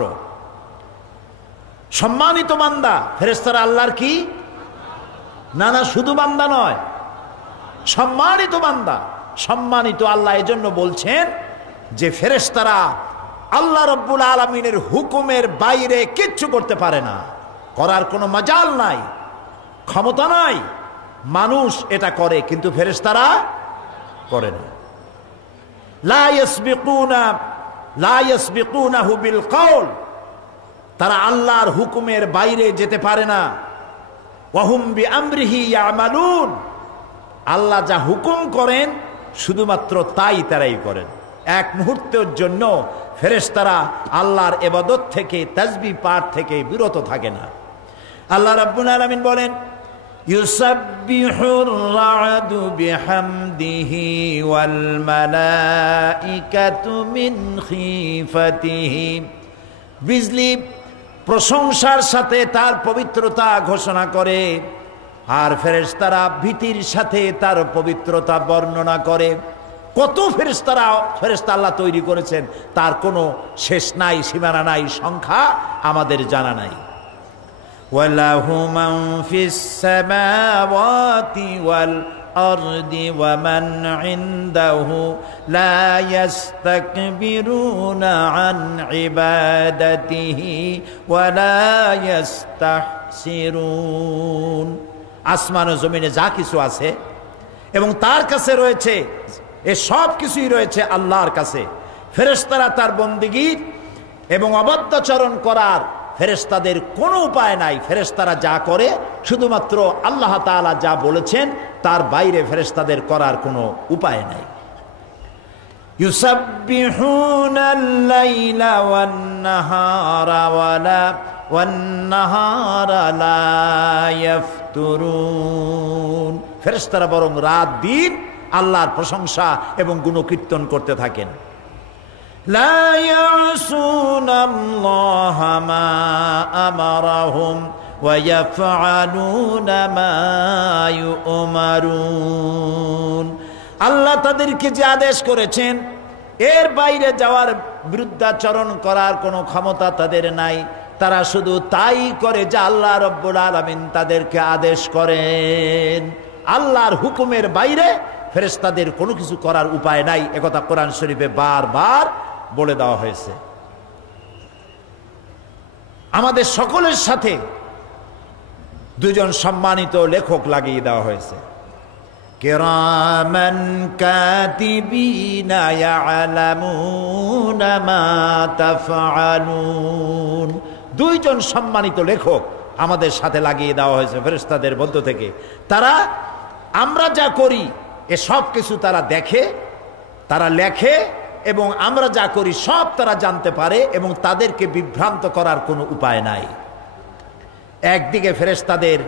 সম্মানিত বান্দা। ফেরেশতারা আল্লাহর কি? না না, শুধু বান্দা নয়, সম্মানিত বান্দা। সম্মানিত আল্লাহ এজন্য বলছেন যে ফেরেশতারা আল্লাহ রব্বুল আলামিনের হুকুমের বাইরে কিচ্ছু করতে পারে না, করার কোনো মাজাল নাই, ক্ষমতা নাই। মানুষ এটা করে কিন্তু ফেরেশতারা করে না। লা ইয়াসবিকুনাহু বিল কওল, তারা আল্লাহর হুকুমের বাইরে যেতে পারে না। ওয়াহুম বিআমরিহি ইয়ামালুন, আল্লাহ যা হুকুম করেন শুধুমাত্র তাই তারাই করেন। এক মুহূর্তের জন্য ফেরেশতারা আল্লাহর ইবাদত থেকে, তাসবিহ পাঠ থেকে বিরত থাকে না। আল্লাহ রাব্বুল আলামিন বলেন, ইউসাব্বিহুর রা'দু বিহামদিহি ওয়াল মালাইকাতু মিন খিফাতিহি, বিজলি প্রশংসার সাথে তার পবিত্রতা ঘোষণা করে, আর ফেরেশতারা ভীতির সাথে তার পবিত্রতা বর্ণনা করে। কত ফেরেশতা আল্লাহ তৈরি করেছেন, তার কোনো শেষ নাই, সীমানা নাই, সংখ্যা আমাদের জানা নাই। ওয়ালাহু মান ফিস সামাওয়াতি ওয়াল আরদি ওয়া মান ইনদাহু লা ইস্তাকবিরুনা আন ইবাদাতিহি ওয়া লা ইস্তাহসিরুন। আসমান ও জমিনে যা কিছু আছে এবং তার কাছে রয়েছে, এ সব কিছুই রয়েছে আল্লাহর কাছে। ফেরেশতারা তার বন্দেগী এবং অবাধ্যাচরণ করার ফেরেশতাদের কোনো উপায় নাই। ফেরেশতারা যা করে শুধুমাত্র আল্লাহ তাআলা যা বলেছেন, তার বাইরে ফেরেশতাদের করার কোনো উপায় নাই। ইউসাব্বিহুনাল লাইলা ওয়ান নাহারা ওয়ান নাহারা লা ইয়াফতুরুন, ফেরেশতারা বরং রাত দিন আল্লাহর প্রশংসা এবং গুণকীর্তন করতে থাকেন। লা ইয়াসুনাল্লাহা মা আমারাহুম ওয়া ইয়াফআলুনা মা ইউমারুন, আল্লাহ তাদেরকে যে আদেশ করেছেন এর বাইরে যাওয়ার, বিরুদ্ধাচরণ করার কোনো ক্ষমতা তাদের নাই। তারা শুধু তাই করে যা আল্লাহ রব্বুল আলামিন তাদেরকে আদেশ করেন। আল্লাহর হুকুমের বাইরে ফেরেশতাদের কোনো কিছু করার উপায় নাই, একথা কোরআন শরীফে বারবার বলে দেওয়া হয়েছে। আমাদের সকলের সাথে দুজন সম্মানিত লেখক লাগিয়ে দেওয়া হয়েছে, কিরামান কাতিবিনা ইয়ালামুনা মা তাফআলুন। দুইজন সম্মানিত লেখক আমাদের সাথে লাগিয়ে দেওয়া হয়েছে ফেরেশতাদের মধ্য থেকে। তারা আমরা যা করি এ সব কিছু তারা দেখে, তারা লেখে, এবং আমরা যা করি সব তারা জানতে পারে, এবং তাদেরকে বিভ্রান্ত করার কোনো উপায় নাই। একদিকে ফেরেশতাদের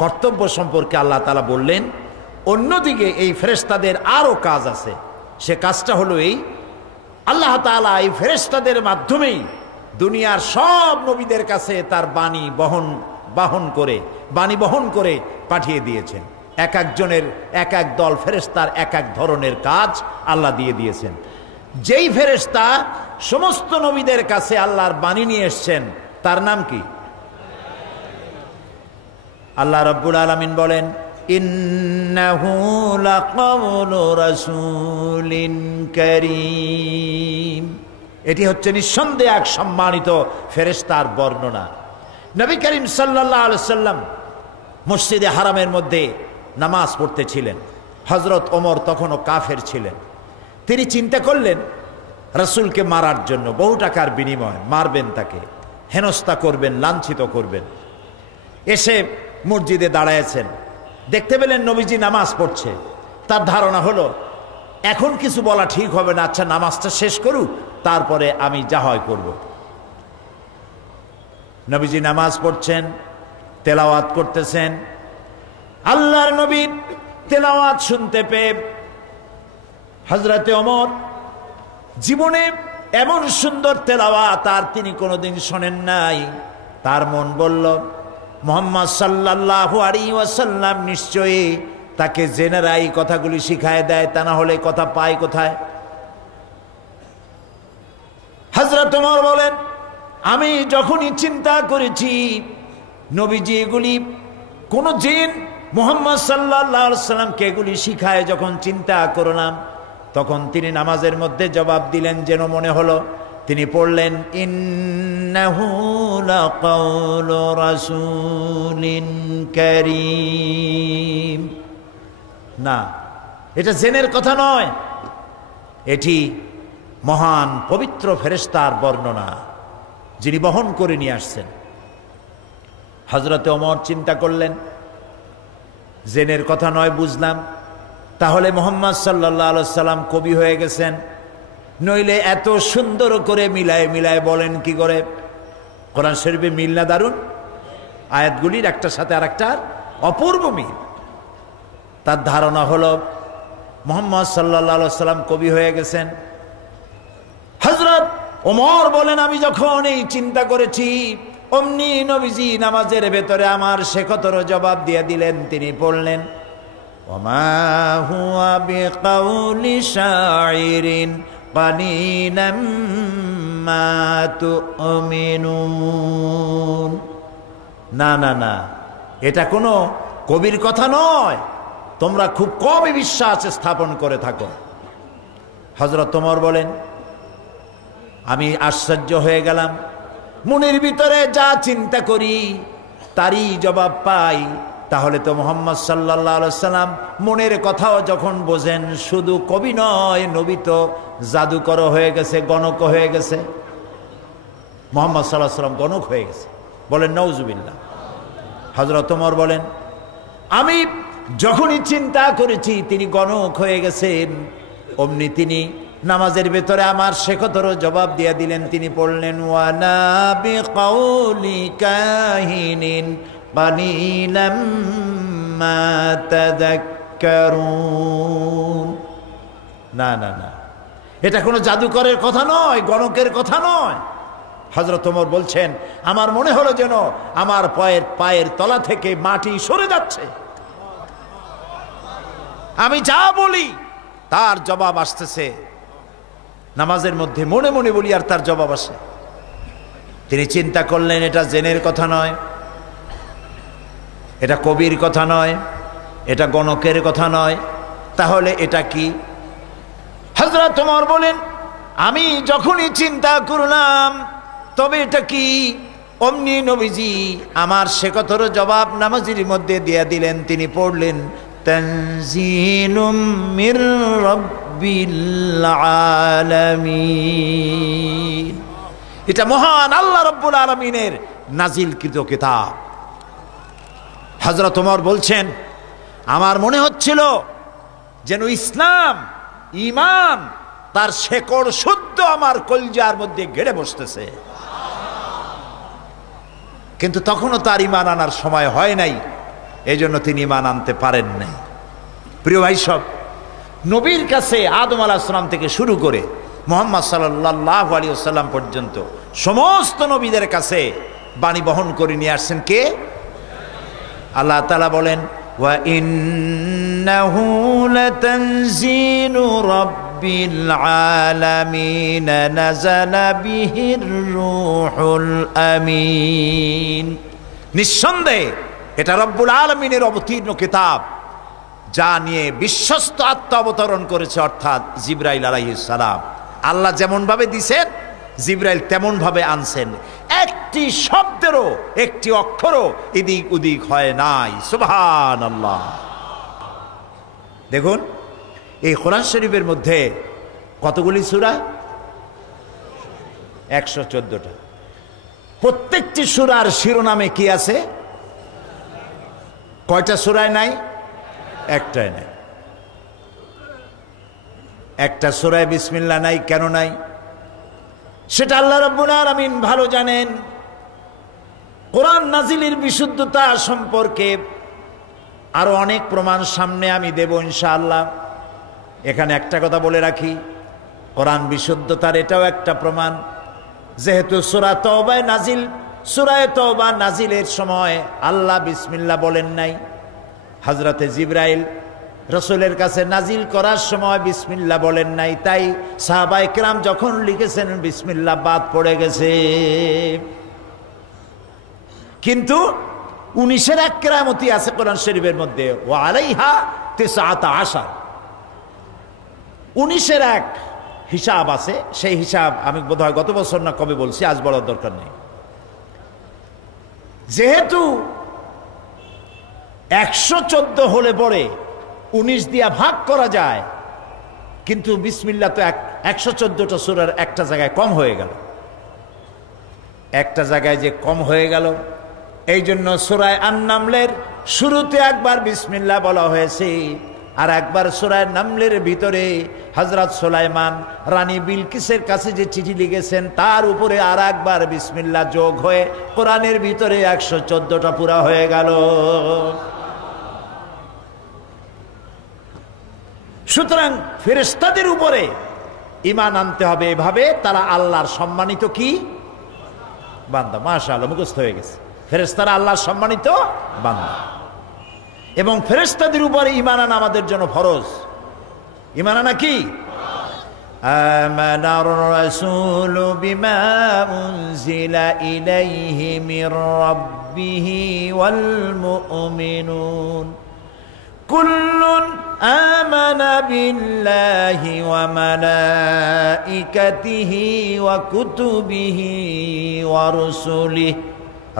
কর্তব্য সম্পর্কে আল্লাহ তাআলা বললেন, অন্যদিকে এই ফেরেশতাদের আরো কাজ আছে। সে কাজটা হলো এই, আল্লাহ তাআলা এই ফেরেশতাদের মাধ্যমেই দুনিয়ার সব নবীদের কাছে তার বাণী বহন করে পাঠিয়ে দিয়েছেন। এক একজনের এক এক দল ফেরেশতার এক এক ধরনের কাজ আল্লাহ দিয়ে দিয়েছেন। যেই ফেরেশতা সমস্ত নবীদের কাছে আল্লাহর বাণী নিয়ে এসছেন তার নাম কি? আল্লাহ রাব্বুল আলামিন বলেন, ইন্নাহু লাকাউলু রাসূলিন কারীম। এটি হচ্ছে নিঃসন্দেহে এক সম্মানিত ফেরেশতার বর্ণনা। নবী করিম সাল্লাল্লাহু আলাইহি সাল্লাম মসজিদে হারামের মধ্যে নামাজ পড়তেছিলেন। হযরত ওমর তখনও কাফের ছিলেন। তিনি চিন্তা করলেন রাসূলকে মারার জন্য, বহু টাকার বিনিময় মারবেন, তাকে হেনস্থা করবেন, লাঞ্ছিত করবেন। এসে মসজিদে দাঁড়ায়ছেন, দেখতে পেলেন নবীজি নামাজ পড়ছে। তার ধারণা হলো এখন কিছু বলা ঠিক হবে না, আচ্ছা নামাজটা শেষ করুক, তারপরে আমি যা হয় করব। নবীজি নামাজ পড়ছেন, তেলাওয়াত করতেছেন। আল্লাহর নবীর তেলাওয়াত শুনতে পেয়ে হযরতে ওমর জীবনে এমন সুন্দর তেলাওয়াত আর তিনি কোনোদিন শোনেন নাই। তার মন বলল, মুহাম্মদ সাল্লাল্লাহু আলাইহি ওয়াসাল্লাম নিশ্চয়ই তাকে জেনারা এই কথাগুলি শিখায় দেয়, তা না হলে কথা পায় কোথায়? হযরত ওমর বলেন, আমি যখনই চিন্তা করেছি নবীজি এগুলি কোন জিন মুহাম্মদ সাল্লাল্লাহু আলাইহি সাল্লামকে এগুলি শিখায়, যখন চিন্তা করলাম তখন তিনি নামাজের মধ্যে জবাব দিলেন, যেন মনে হলো তিনি পড়লেন ইন্নাহু লাকাউলু রাসূলিন কারীম। না, এটা জিনের কথা নয়, এটি মহান পবিত্র ফেরেশতার বর্ণনা, যিনি বহন করে নিয়ে আসছেন। হযরতে ওমর চিন্তা করলেন, জিনের কথা নয় বুঝলাম, তাহলে মুহাম্মদ সাল্লাল্লাহু আলাইহি সাল্লাম কবি হয়ে গেছেন, নইলে এত সুন্দর করে মিলায় মিলায় বলেন কি করে? কোরআন শরীফে মিল না দারুন? আয়াতগুলির একটার সাথে আরেকটার অপূর্ব মিল। তার ধারণা হলো মুহাম্মদ সাল্লাল্লাহু আলাইহি সাল্লাম কবি হয়ে গেছেন। হযরত ওমর বলেন, আমি যখন এই চিন্তা করেছি অমনি নবীজি নামাজের ভেতরে আমার শেখতর জবাব দিয়ে দিলেন। তিনি পড়লেন ওমা হুয়া বিকাউলি শাইরিন কালিলাম মা তুমিনুন। না না না, এটা কোনো কবির কথা নয়, তোমরা খুব কমই বিশ্বাস স্থাপন করে থাকো। হযরত ওমর বলেন, আমি আশ্চর্য হয়ে গেলাম, মনের ভিতরে যা চিন্তা করি তারই জবাব পাই। তাহলে তো মুহাম্মদ সাল্লাল্লাহু আলাইহি সাল্লাম মনের কথাও যখন বোঝেন, শুধু কবি নয়, নবী তো জাদুকর হয়ে গেছে, গণক হয়ে গেছে। মুহাম্মদ সাল্লাল্লাহু আলাইহি সাল্লাম গণক হয়ে গেছে, বলেন নাউজুবিল্লাহ। হযরত ওমর বলেন, আমি যখনই চিন্তা করেছি তিনি গণক হয়ে গেছেন, অমনি তিনি নামাজের ভেতরে আমার শেখতর জবাব দিয়ে দিলেন। তিনি পড়লেন ওয়ানা বিকাউলি কাহিনিন কালিলাম মা তাযাক্কারুন। না না না, এটা কোনো জাদুকরের কথা নয়, গণকের কথা নয়। হযরত ওমর বলছেন, আমার মনে হলো যেন আমার পায়ের তলা থেকে মাটি সরে যাচ্ছে, আমি যা বলি তার জবাব আসতেছে। নামাজের মধ্যে মনে মনে বলি আর তার জবাব আসে। তিনি চিন্তা করলেন, এটা জিনের কথা নয়, এটা কবির কথা নয়, এটা গণকের কথা নয়, তাহলে এটা কি? হযরত ওমর বলেন, আমি যখনই চিন্তা করলাম তবে এটা কি, অমনি নবীজি আমার শেখতর জবাব নামাজের মধ্যে দিয়ে দিলেন। তিনি পড়লেন তানজিলুম মির রাব্বিল আলামিন। এটা মহান আল্লাহ রাব্বুল আলামিনের নাজিলকৃত কিতাব। হযরত ওমর বলছেন, আমার মনে হচ্ছিল যেন ইসলাম, ঈমান তার শেকড় শুদ্ধ আমার কলজার মধ্যে গেড়ে বসতেছে। কিন্তু তখনও তার ঈমান আনার সময় হয় নাই, এই জন্য তিনি ঈমান আনতে পারেন নাই। প্রিয় ভাই সব, নবীর কাছে আদম আলাইহিস সালাম থেকে শুরু করে মুহাম্মদ সাল্লাল্লাহু আলাইহি ওয়াসাল্লাম পর্যন্ত সমস্ত নবীদের কাছে বাণী বহন করে নিয়ে আসছেন কে? আল্লাহ তাআলা বলেন ওয়া ইন্নাহু লাতানজিলু রাব্বিল আলামিন নাযালা বিহির রূহুল আমিন। নিঃসন্দেহে এটা রব্বুল আলামিনের অবতীর্ণ কিতাব, যা নিয়ে বিশ্বস্ত আত্মা অবতরণ করেছে, অর্থাৎ জিবরাইল আলাইহিস সালাম। আল্লাহ যেমন ভাবে দিছেন, জিবরাইল তেমন ভাবে আনছেন। একটি শব্দেরও, একটি অক্ষরও এদিক ওদিক হয় নাই। সুবহানাল্লাহ। দেখুন, এই কোরআন শরীফের মধ্যে কতগুলি সূরা? 114টা। প্রত্যেকটি সূরার শিরোনামে কি আছে? কয়টা সূরায় নাই? একটাই নাই। একটা সূরায় বিসমিল্লাহ নাই। কেন নাই? সেটা আল্লাহ রাব্বুল আলামিন ভালো জানেন। কোরআন নাজিলের বিশুদ্ধতা সম্পর্কে আরো অনেক প্রমাণ সামনে আমি দেব ইনশাআল্লাহ। এখানে একটা কথা বলে রাখি, কোরআন বিশুদ্ধতার এটাও একটা প্রমাণ। যেহেতু সূরা তাওবায় নাজিল, সূরা তাওবা নাজিলের সময় আল্লাহ বিসমিল্লাহ বলেন নাই। হযরতে জিবরাইল রসুলের কাছে নাজিল করার সময় বিসমিল্লাহ বলেন নাই, তাই সাহাবায়ে কেরাম যখন লিখেছেন বিসমিল্লাহ বাদ পড়ে গেছে। কিন্তু 19-এর এক কেরামতি আছে কোরআন শরীফের মধ্যে, ওয়া আলাইহা 19, 19-এর এক হিসাব আছে। সেই হিসাব আমি বোধহয় গত বছর না কবে বলছি, আজ বলার দরকার নেই। যেহেতু 114 হলে পরে 19 দিয়া ভাগ করা যায়, কিন্তু বিসমিল্লাহ তো 114টা সূরার একটা জায়গায় কম হয়ে গেল। একটা জায়গায় যে কম হয়ে গেল, এই জন্য সূরা আন-নামলের শুরুতে একবার বিসমিল্লাহ বলা হয়েছে, আর একবার সূরা নামলের ভিতরে হযরত সুলাইমান রানী বিলকিসের কাছে যে চিঠি লিখেছেন তার উপরে আর একবার বিসমিল্লাহ যোগ হয়ে কোরআনের ভিতরে 114টা পুরা হয়ে গেল। সুতরাং ফেরেশতাদের উপরে ঈমান আনতে হবে এভাবে, তারা আল্লাহর সম্মানিত কি বান্দা। মাশাআল্লাহ, মুখস্থ হয়ে গেছে। ফেরেশতারা আল্লাহর সম্মানিত বান্দা, এবং ফেরেশতাদের উপরে ঈমান আনা আমাদের জন্য ফরজ। ঈমান আনা কি? আমানার রাসূলু বিমা উনজিলা ইলাইহি মির রাব্বিহি ওয়াল মুমিনুন কুল্লুন আমানা বিল্লাহি ওয়া মালাইকাতিহি ওয়া কুতুবিহি ওয়া রুসুলিহি।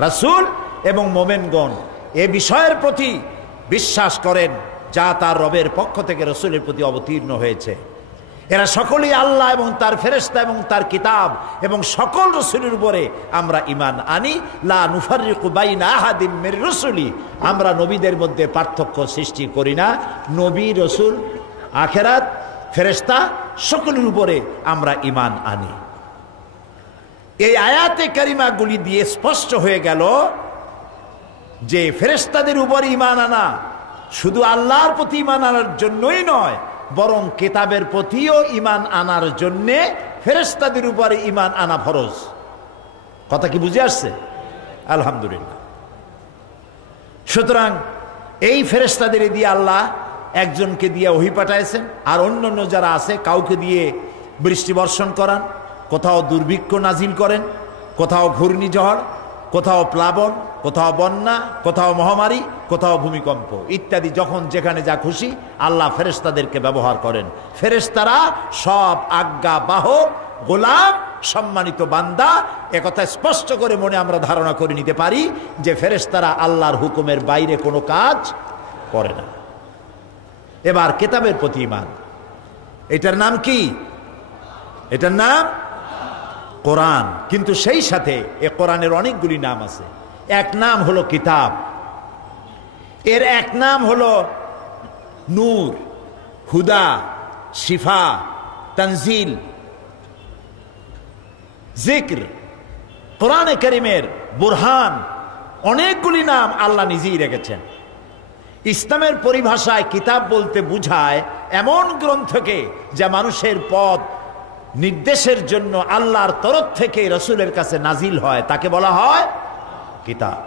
রাসূল এবং মুমিনগণ এ বিষয়ের প্রতি বিশ্বাস করেন যা তার রবের পক্ষ থেকে রাসূলের প্রতি অবতীর্ণ হয়েছে। এরা সকলেই আল্লাহ এবং তার ফেরেশতা এবং তার কিতাব এবং সকল রাসূলের উপরে আমরা ঈমান আনি। লা নুফাররিকু বাইনা আহাদিম মির রুসুলি, আমরা নবীদের মধ্যে পার্থক্য সৃষ্টি করি না। নবী, রাসূল, আখিরাত, ফেরেশতা সকলের উপরে আমরা ঈমান আনি। এই আয়াতে কারিমাগুলি দিয়ে স্পষ্ট হয়ে গেল যে ফেরেশতাদের উপর ঈমান আনা শুধু আল্লাহর প্রতি ঈমান আনার জন্যই নয়, বরং কিতাবের প্রতিও ঈমান আনার জন্যে ফেরেশতাদের উপরে ঈমান আনা ফরজ। কথা কি বুঝে আসছে? আলহামদুলিল্লাহ। সুতরাং এই ফেরেশতাদের দিয়ে আল্লাহ একজনকে দিয়ে ওহী পাঠাইছেন, আর অন্যান্য যারা আছে কাউকে দিয়ে বৃষ্টি বর্ষণ করান, কোথাও দুর্ভিক্ষ নাজিল করেন, কোথাও ঘূর্ণিঝড়, কোথাও প্লাবন, কোথাও বন্যা, কোথাও মহামারী, কোথাও ভূমিকম্প ইত্যাদি। যখন যেখানে যা খুশি আল্লাহ ফেরেশতাদেরকে ব্যবহার করেন। ফেরেশতারা সব আজ্ঞা বাহক, গোলাম, সম্মানিত বান্দা। একথা স্পষ্ট করে মনে আমরা ধারণা করে নিতে পারি যে ফেরেশতারা আল্লাহর হুকুমের বাইরে কোনো কাজ করে না। এবার কিতাবের প্রতি ঈমান, এটার নাম কি? এটার নাম কোরআন। কিন্তু সেই সাথে এ কোরআনের অনেকগুলি নাম আছে। এক নাম হলো কিতাব, এর এক নাম হলো নূর, হুদা, শিফা, তানজিল, জিক্র। কোরআনে কারীমের বুরহান, অনেকগুলি নাম আল্লাহ নিজেই রেখেছেন। ইসলামের পরিভাষায় কিতাব বলতে বুঝায় এমন গ্রন্থকে যা মানুষের পথ নির্দেশের জন্য আল্লাহর তরফ থেকে রাসূলের কাছে নাজিল হয়, তাকে বলা হয় কিতাব।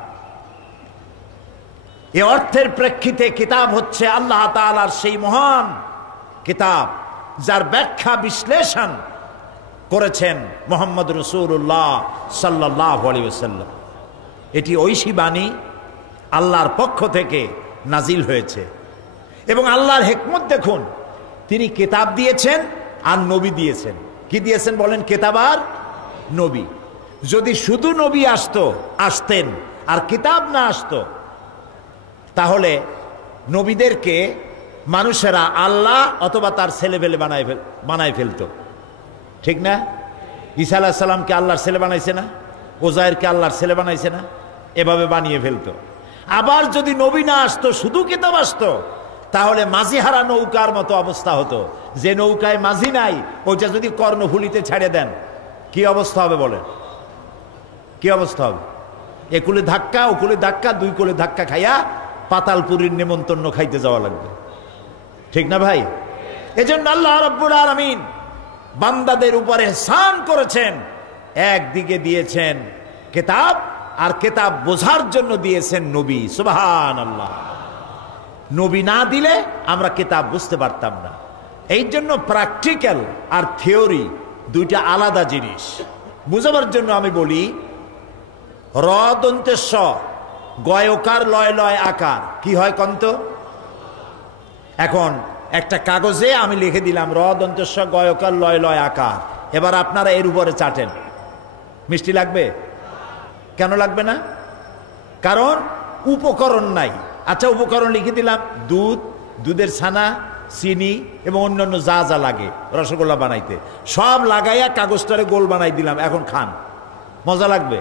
এ অর্থের প্রেক্ষিতে কিতাব হচ্ছে আল্লাহ তাআলার সেই মহান কিতাব যার ব্যাখ্যা বিশ্লেষণ করেছেন মুহাম্মদ রাসূলুল্লাহ সাল্লাল্লাহু আলাইহি ওয়াসাল্লাম। এটি ঐশী বাণী আল্লাহর পক্ষ থেকে নাজিল হয়েছে, এবং আল্লাহর হিকমত দেখুন, তিনি কিতাব দিয়েছেন আর নবী দিয়েছেন। কি দিয়েছেন বলেন? কিতাব আর নবী। যদি শুধু নবী আসতেন আর কিতাব না আসতো, তাহলে নবীদেরকে মানুষেরা আল্লাহ অথবা তার ছেলেবেলে বানায় ফেলতো, ঠিক না? ঈসা আলাইহিস সালামকে আল্লাহর ছেলে বানাইছে না? ওজায়েরকে আল্লাহর ছেলে বানাইছে না? এভাবে বানিয়ে ফেলতো। আবার যদি নবী না আসতো, শুধু কিতাব আসতো, তাহলে মাঝিহারা নৌকার মতো অবস্থা হতো। যে নৌকায় মাঝি নাই, ওইটা যদি কর্ণফুলিতে ছেড়ে দেন, কি অবস্থা হবে বলেন? কি অবস্থা হবে? একুলে ধাক্কা, ওকুলে ধাক্কা, দুই কোলে ধাক্কা খাইয়া পাতালপুরীর নেমন্তন্ন খাইতে যাওয়া লাগবে, ঠিক না ভাই? এজন্য আল্লাহ রাব্বুল আলামিন বান্দাদের উপরে ইহসান করেছেন। একদিকে দিয়েছেন কিতাব, আর কিতাব বোঝার জন্য দিয়েছেন নবী। সুবহানাল্লাহ। নবী না দিলে আমরা কিতাব বুঝতে পারতাম না। এই জন্য প্র্যাকটিক্যাল আর থিওরি দুইটা আলাদা জিনিস। বুঝাবার জন্য আমি বলি, র দন্তে স, গয়কার লয় লয় আকার কি হয় কন্ত? এখন একটা কাগজে আমি লিখে দিলাম র দন্তে স গয়কার লয় লয় আকার। এবার আপনারা এর উপরে চাটেন, মিষ্টি লাগবে? কেন লাগবে না? কারণ উপকরণ নাই। আচ্ছা, উপকরণ লিখে দিলাম দুধ, দুধের ছানা, চিনি এবং অন্যান্য যা যা লাগে রসগোল্লা বানাইতে, সব লাগাইয়া কাগজটারে গোল বানাই দিলাম। এখন খান, মজা লাগবে?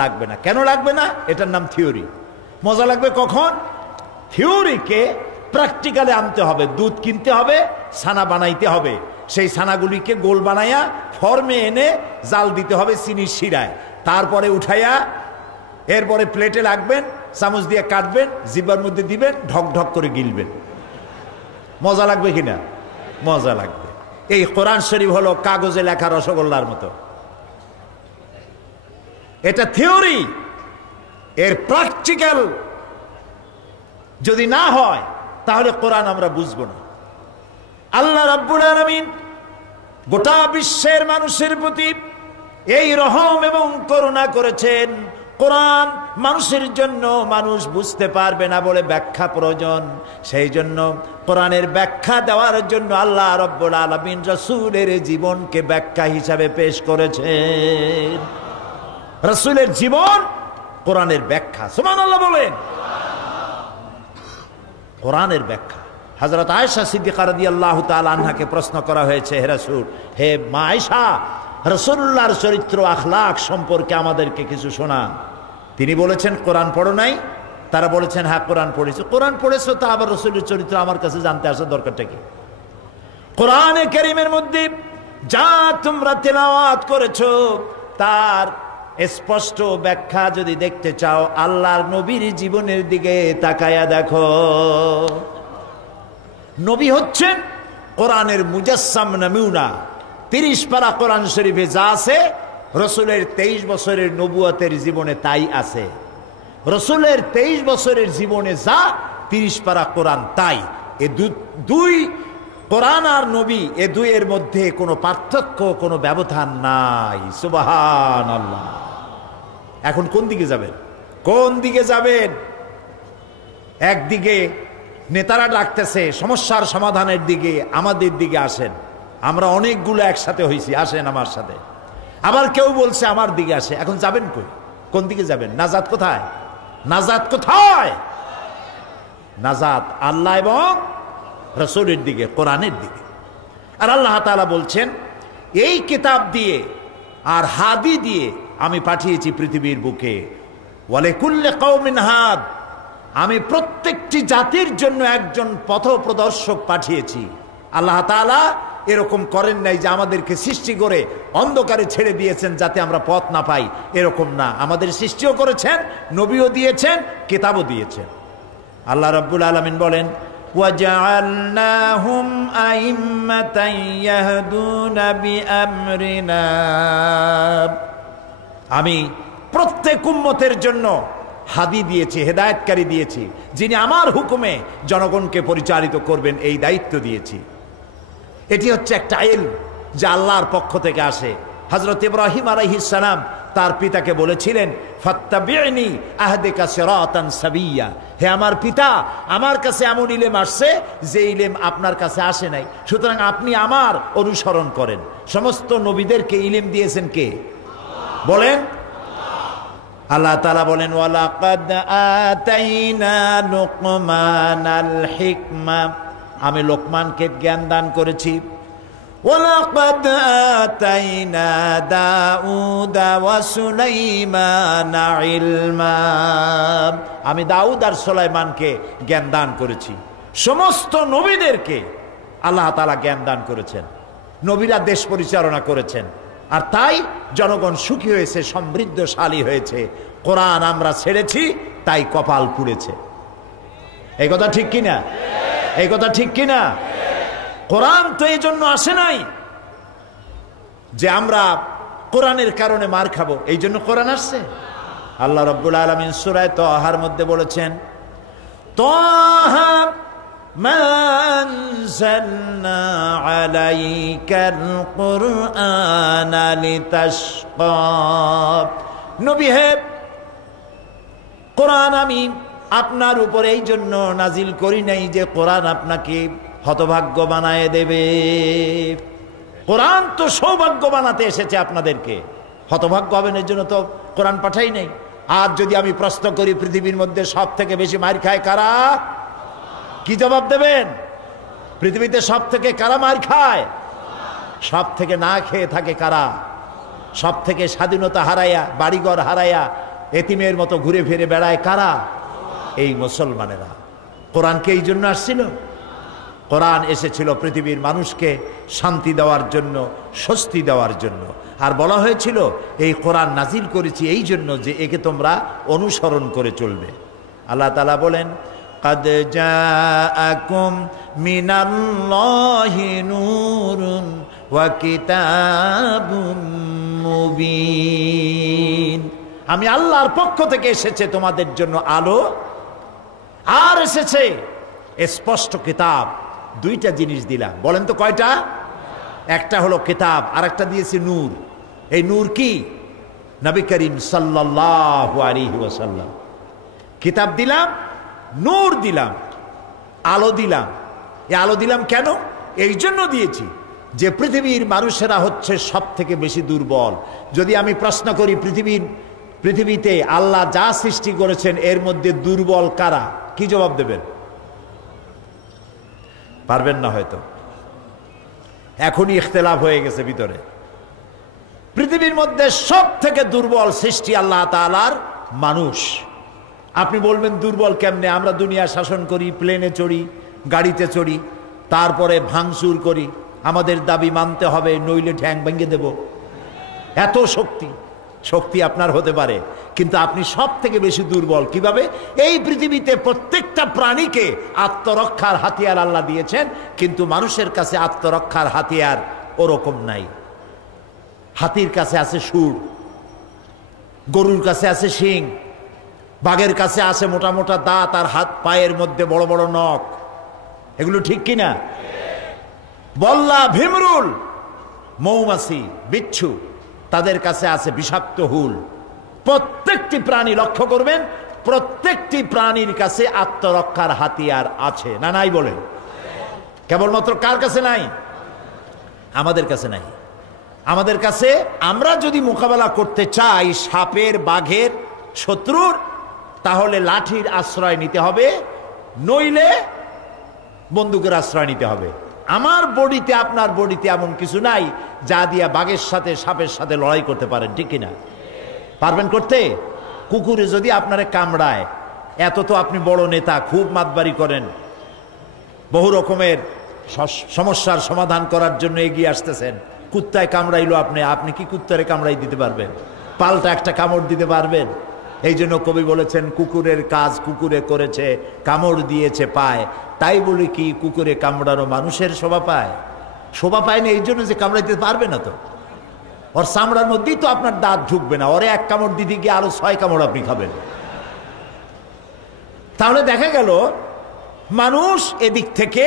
লাগবে না। কেন লাগবে না? এটার নাম থিওরি। মজা লাগবে কখন? থিওরিকে প্র্যাকটিক্যালে আনতে হবে। দুধ কিনতে হবে, ছানা বানাইতে হবে, সেই ছানাগুলিকে গোল বানাইয়া ফর্মে এনে জাল দিতে হবে চিনির শিরায়, তারপরে উঠাইয়া এরপরে প্লেটে রাখবেন, চামচ দিয়ে কাটবেন, জিহ্বার মধ্যে দিবেন, ঢক ঢক করে গিলবেন। মজা লাগবে কিনা? মজা লাগবে। এই কোরআন শরীফ হলো কাগজে লেখা রসগোল্লার মতো। এটা থিওরি। এর প্র্যাকটিক্যাল যদি না হয় তাহলে কোরআন আমরা বুঝবো না। আল্লাহ রাব্বুল আলামিন গোটা বিশ্বের মানুষের প্রতি এই রহম এবং করুণা করেছেন। কোরআন মানুষের জন্য, মানুষ বুঝতে পারবে না বলে ব্যাখ্যা প্রয়োজন। সেই জন্য কোরআনের ব্যাখ্যা দেওয়ার জন্য আল্লাহ রাব্বুল আলামিন রাসূলের জীবনকে ব্যাখ্যা হিসাবে পেশ করেছেন। রাসূলের জীবন কোরআনের ব্যাখ্যা। সুবহানাল্লাহ বলেন। কোরআনের ব্যাখ্যা। হযরত আয়েশা সিদ্দিকা রাদিয়াল্লাহু তাআলা আনহাকে প্রশ্ন করা হয়েছে, হে রাসূল, হে মা আয়েশা, রাসূলুল্লাহর চরিত্র আখলাক সম্পর্কে আমাদেরকে কিছু শোনান। তিনি বলেছেন, কোরআন পড়ো নাই? তারা বলেছেন, হ্যাঁ কোরআন পড়েছো। কোরআন পড়েছো, তা আবার রাসূলের চরিত্র আমার কাছে জানতে আসার দরকারটা কি? কোরআনে কারীমের মধ্যে যা তোমরা তেলাওয়াত করেছো তার স্পষ্ট ব্যাখ্যা যদি দেখতে চাও, আল্লাহর নবীর জীবনের দিকে তাকায়া দেখো। নবী হচ্ছেন কোরআনের মুজাসসাম নমুনা। 30 পারা কোরআন শরীফে যা আছে, রাসূলের 23 বছরের নবুয়তের জীবনে তাই আছে। রাসূলের 23 বছরের জীবনে যা, 30 পারা কোরআন তাই। এ দুই কোরআন আর নবী, এ দুইয়ের মধ্যে কোনো পার্থক্য, কোনো ব্যবধান নাই। সুবহানাল্লাহ। এখন কোন দিকে যাবেন? কোন দিকে যাবেন? একদিকে নেতারা ডাকতেছে সমস্যার সমাধানের দিকে, আমাদের দিকে আসেন, আমরা অনেকগুলো একসাথে হয়েছি, আসেন আমার সাথে। আবার কেউ বলছে আমার দিকে আসে। এখন যাবেন কই? কোন দিকে যাবেন? নাজাত কোথায়? নাজাত কোথায়? নাজাত আল্লাহ এবং রাসূলের দিকে, কোরআনের দিকে। আর আল্লাহ তাআলা বলছেন, এই কিতাব দিয়ে আর হাদি দিয়ে আমি পাঠিয়েছি পৃথিবীর বুকে। ওয়ালিকুল্লি কওমিন হাদ, আমি প্রত্যেকটি জাতির জন্য একজন পথপ্রদর্শক পাঠিয়েছি। আল্লাহ তাআলা এরকম করেন নাই যে আমাদেরকে সৃষ্টি করে অন্ধকারে ছেড়ে দিয়েছেন যাতে আমরা পথ না পাই, এরকম না। আমাদের সৃষ্টিও করেছেন, নবীও দিয়েছেন, কিতাবও দিয়েছেন। আল্লাহ রাব্বুল আলামিন বলেন, ওয়াজআলনাহুম আইম্মাতান ইয়াহদুনা বিআমরিনা, আমি প্রত্যেক উম্মতের জন্য হাদি দিয়েছি, হেদায়েতকারী দিয়েছি, যিনি আমার হুকুমে জনগণকে পরিচালিত করবেন, এই দায়িত্ব দিয়েছি। এটি হচ্ছে একটা ইলম যা আল্লাহর পক্ষ থেকে আসে। হযরত ইব্রাহিম আলাইহিস সালাম তার পিতাকে বলেছিলেন, ফাত্তাবি'নি আহদিকা সিরাতান সাবিয়্যা, হে আমার পিতা, আমার কাছে এমন ইলম আসছে যে ইলম আপনার কাছে আসে নাই, সুতরাং আপনি আমার অনুসরণ করেন। সমস্ত নবীদেরকে ইলম দিয়েছেন কে? বলেন। আল্লাহ তাআলা বলেন, ওয়ালাকাদ আতাইনা লুকমানাল হিকমা, আমি লোকমানকে জ্ঞান দান করেছি। ওয়ালাকাদ আতাইনা দাউদা ওয়া সুলাইমানা ইলমা, আমি দাউদ আর সুলাইমানকে জ্ঞান দান করেছি। সমস্ত নবীদেরকে আল্লাহ তাআলা জ্ঞান দান করেছেন। নবীরা দেশ পরিচালনা করেছেন, আর তাই জনগণ সুখী হয়েছে, সমৃদ্ধশালী হয়েছে। কোরআন আমরা ছেড়েছি, তাই কপাল পুড়েছে। এই কথা ঠিক কিনা? এই কথা ঠিক কিনা? কোরআন তো এই জন্য আসে নাই যে আমরা কোরআনের কারণে মার খাবো, এই জন্য কোরআন আসছে। আল্লাহ রাব্বুল আলামিন সূরা তাহার মধ্যে বলেছেন, তাহা মা আনজালনা আলাইকাল কুরআনা লিতাশকা। নবী হে, কোরআন আমি আপনার উপর এই জন্য নাজিল করি নাই যে কোরআন আপনাকে হতভাগ্য বানায় দেবে। কোরআন তো সৌভাগ্য বানাতে এসেছে আপনাদেরকে, হতভাগ্য হবেন এর জন্য তো কোরআন পাঠাই নাই। আজ যদি আমি প্রশ্ন করি পৃথিবীর মধ্যে সব থেকে বেশি মার খায় কারা, কি জবাব দেবেন? পৃথিবীতে সব থেকে কারা মার খায়? সব থেকে না খেয়ে থাকে কারা? সব থেকে স্বাধীনতা হারাইয়া, বাড়িঘর হারাইয়া এতিমের মতো ঘুরে ফিরে বেড়ায় কারা? এই মুসলমানেরা। কোরআনকে এই জন্য আসছিল। কোরআন এসেছিল পৃথিবীর মানুষকে শান্তি দেওয়ার জন্য, স্বস্তি দেওয়ার জন্য। আর বলা হয়েছিল এই কোরআন নাজিল করেছি এই জন্য যে একে তোমরা অনুসরণ করে চলবে। আল্লাহ তাআলা বলেন, قد جاءكم من الله نور وكتاب مبين। আমি আল্লাহর পক্ষ থেকে এসেছে তোমাদের জন্য আলো, আর এসেছে স্পষ্ট কিতাব। দুইটা জিনিস দিলাম, বলেন তো কয়টা? একটা হলো কিতাব, আর একটা দিয়েছি নূর। এই নূর কি? নবী করিম সাল্লাল্লাহু আলাইহি ওয়াসাল্লাম। কিতাব দিলাম, নূর দিলাম, আলো দিলাম। এই আলো দিলাম কেন? এই জন্য দিয়েছি যে পৃথিবীর মানুষেরা হচ্ছে সব থেকে বেশি দুর্বল। যদি আমি প্রশ্ন করি পৃথিবীতে আল্লাহ যা সৃষ্টি করেছেন এর মধ্যে দুর্বল কারা, কি জবাব দেবেন? পারবেন না হয়তো, এখনই ইখতিলাফ হয়ে গেছে ভিতরে। পৃথিবীর মধ্যে সব থেকে দুর্বল সৃষ্টি আল্লাহ তাআলার মানুষ। আপনি বলবেন দুর্বল কেমনে? আমরা দুনিয়া শাসন করি, প্লেনে চড়ি, গাড়িতে চড়ি, তারপরে ভাঙচুর করি। আমাদের দাবি মানতে হবে, নইলে ঠ্যাং ভেঙে দেব। এত শক্তি আপনার হতে পারে, কিন্তু আপনি সব থেকে বেশি দুর্বল। কিভাবে? এই পৃথিবীতে প্রত্যেকটা প্রাণীকে আত্মরক্ষার হাতিয়ার আল্লাহ দিয়েছেন, কিন্তু মানুষের কাছে আত্মরক্ষার হাতিয়ার ওরকম নাই। হাতির কাছে আছে শুঁড়, গরুর কাছে আছে শিং, বাঘের কাছে আছে মোটা মোটা দাঁত, আর হাত পায়ের মধ্যে বড় বড় নখ। এগুলো ঠিক কিনা? বল্লা, ভিমরুল, মৌমাছি, বিচ্ছু, তাদের কাছে আছে বিষাক্ত হুল। প্রত্যেকটি প্রাণী লক্ষ্য করবেন, প্রত্যেকটি প্রাণীর কাছে আত্মরক্ষার হাতিয়ার আছে না নাই? বলেন। কেবলমাত্র কার কাছে নাই? আমাদের কাছে নাই। আমাদের কাছে, আমরা যদি মোকাবেলা করতে চাই সাপের, বাঘের, শত্রুর, তাহলে লাঠির আশ্রয় নিতে হবে, নইলে বন্দুকের আশ্রয় নিতে হবে। আমার বডিতে, আপনার বডিতে এমন কিছু নাই যা দিয়া বাঘের সাথে, সাপের সাথে লড়াই করতে পারেন, ঠিক কিনা? পারবেন করতে? কুকুরে যদি আপনারে কামড়ায়, এত তো আপনি বড় নেতা, খুব মাতবাড়ি করেন, বহু রকমের সমস্যার সমাধান করার জন্য এগিয়ে আসতেছেন। কুত্তায় কামড়াইলো আপনি কি কুত্তারে কামড়াই দিতে পারবেন? পাল্টা একটা কামড় দিতে পারবেন? এই জন্য কবি বলেছেন, কুকুরের কাজ কুকুরে করেছে, কামড় দিয়েছে পায়। তাই বলে কি কুকুরে কামড়ানো মানুষের শোভা পায়? শোভা পায় না এই জন্য যে কামড়াইতে পারবে না, তো ওর চামড়ার মধ্যেই তো আপনার দাঁত ঢুকবে না। ওরে এক কামড় দিতে গিয়ে আরো 6 কামড় আপনি খাবেন। তাহলে দেখা গেল মানুষ এদিক থেকে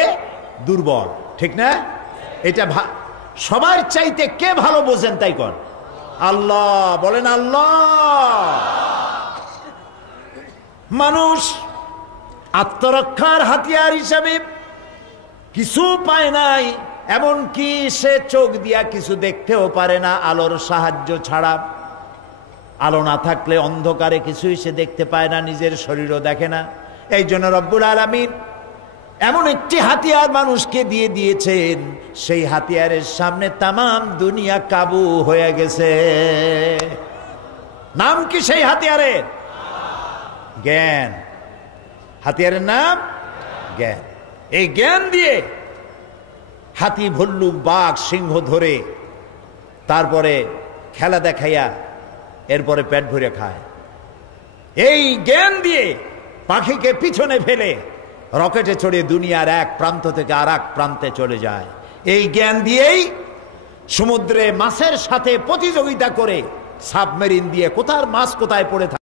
দুর্বল, ঠিক না? এটা সবার চাইতে কে ভালো বোঝেন? তাই কর আল্লাহ। বলেন আল্লাহ। মানুষ আত্মরক্ষার হাতিয়ার হিসাবে কিছু পায় নাই, এমনকি সে চোখ দিয়া কিছু দেখতেও পারে না আলোর সাহায্য ছাড়া। আলো না থাকলে অন্ধকারে কিছুই সে দেখতে পায় না, নিজের শরীরও দেখে না। এই জন্য রব্বুল আলামিন এমন একটি হাতিয়ার মানুষকে দিয়ে দিয়েছেন, সেই হাতিয়ারের সামনে তামাম দুনিয়া কাবু হয়ে গেছে। নাম কি সেই হাতিয়ারের? জ্ঞান। হাতিয়ারের নাম জ্ঞান। এই জ্ঞান দিয়ে হাতি, ভল্লুক, বাঘ, সিংহ ধরে তারপরে খেলা দেখাইয়া এরপরে পেট ভরে খায়। এই জ্ঞান দিয়ে পাখিকে পিছনে ফেলে রকেটে চড়ে দুনিয়ার এক প্রান্ত থেকে আর এক প্রান্তে চলে যায়। এই জ্ঞান দিয়েই সমুদ্রে মাছের সাথে প্রতিযোগিতা করে সাবমেরিন দিয়ে কোথার মাছ কোথায় পড়ে থাকে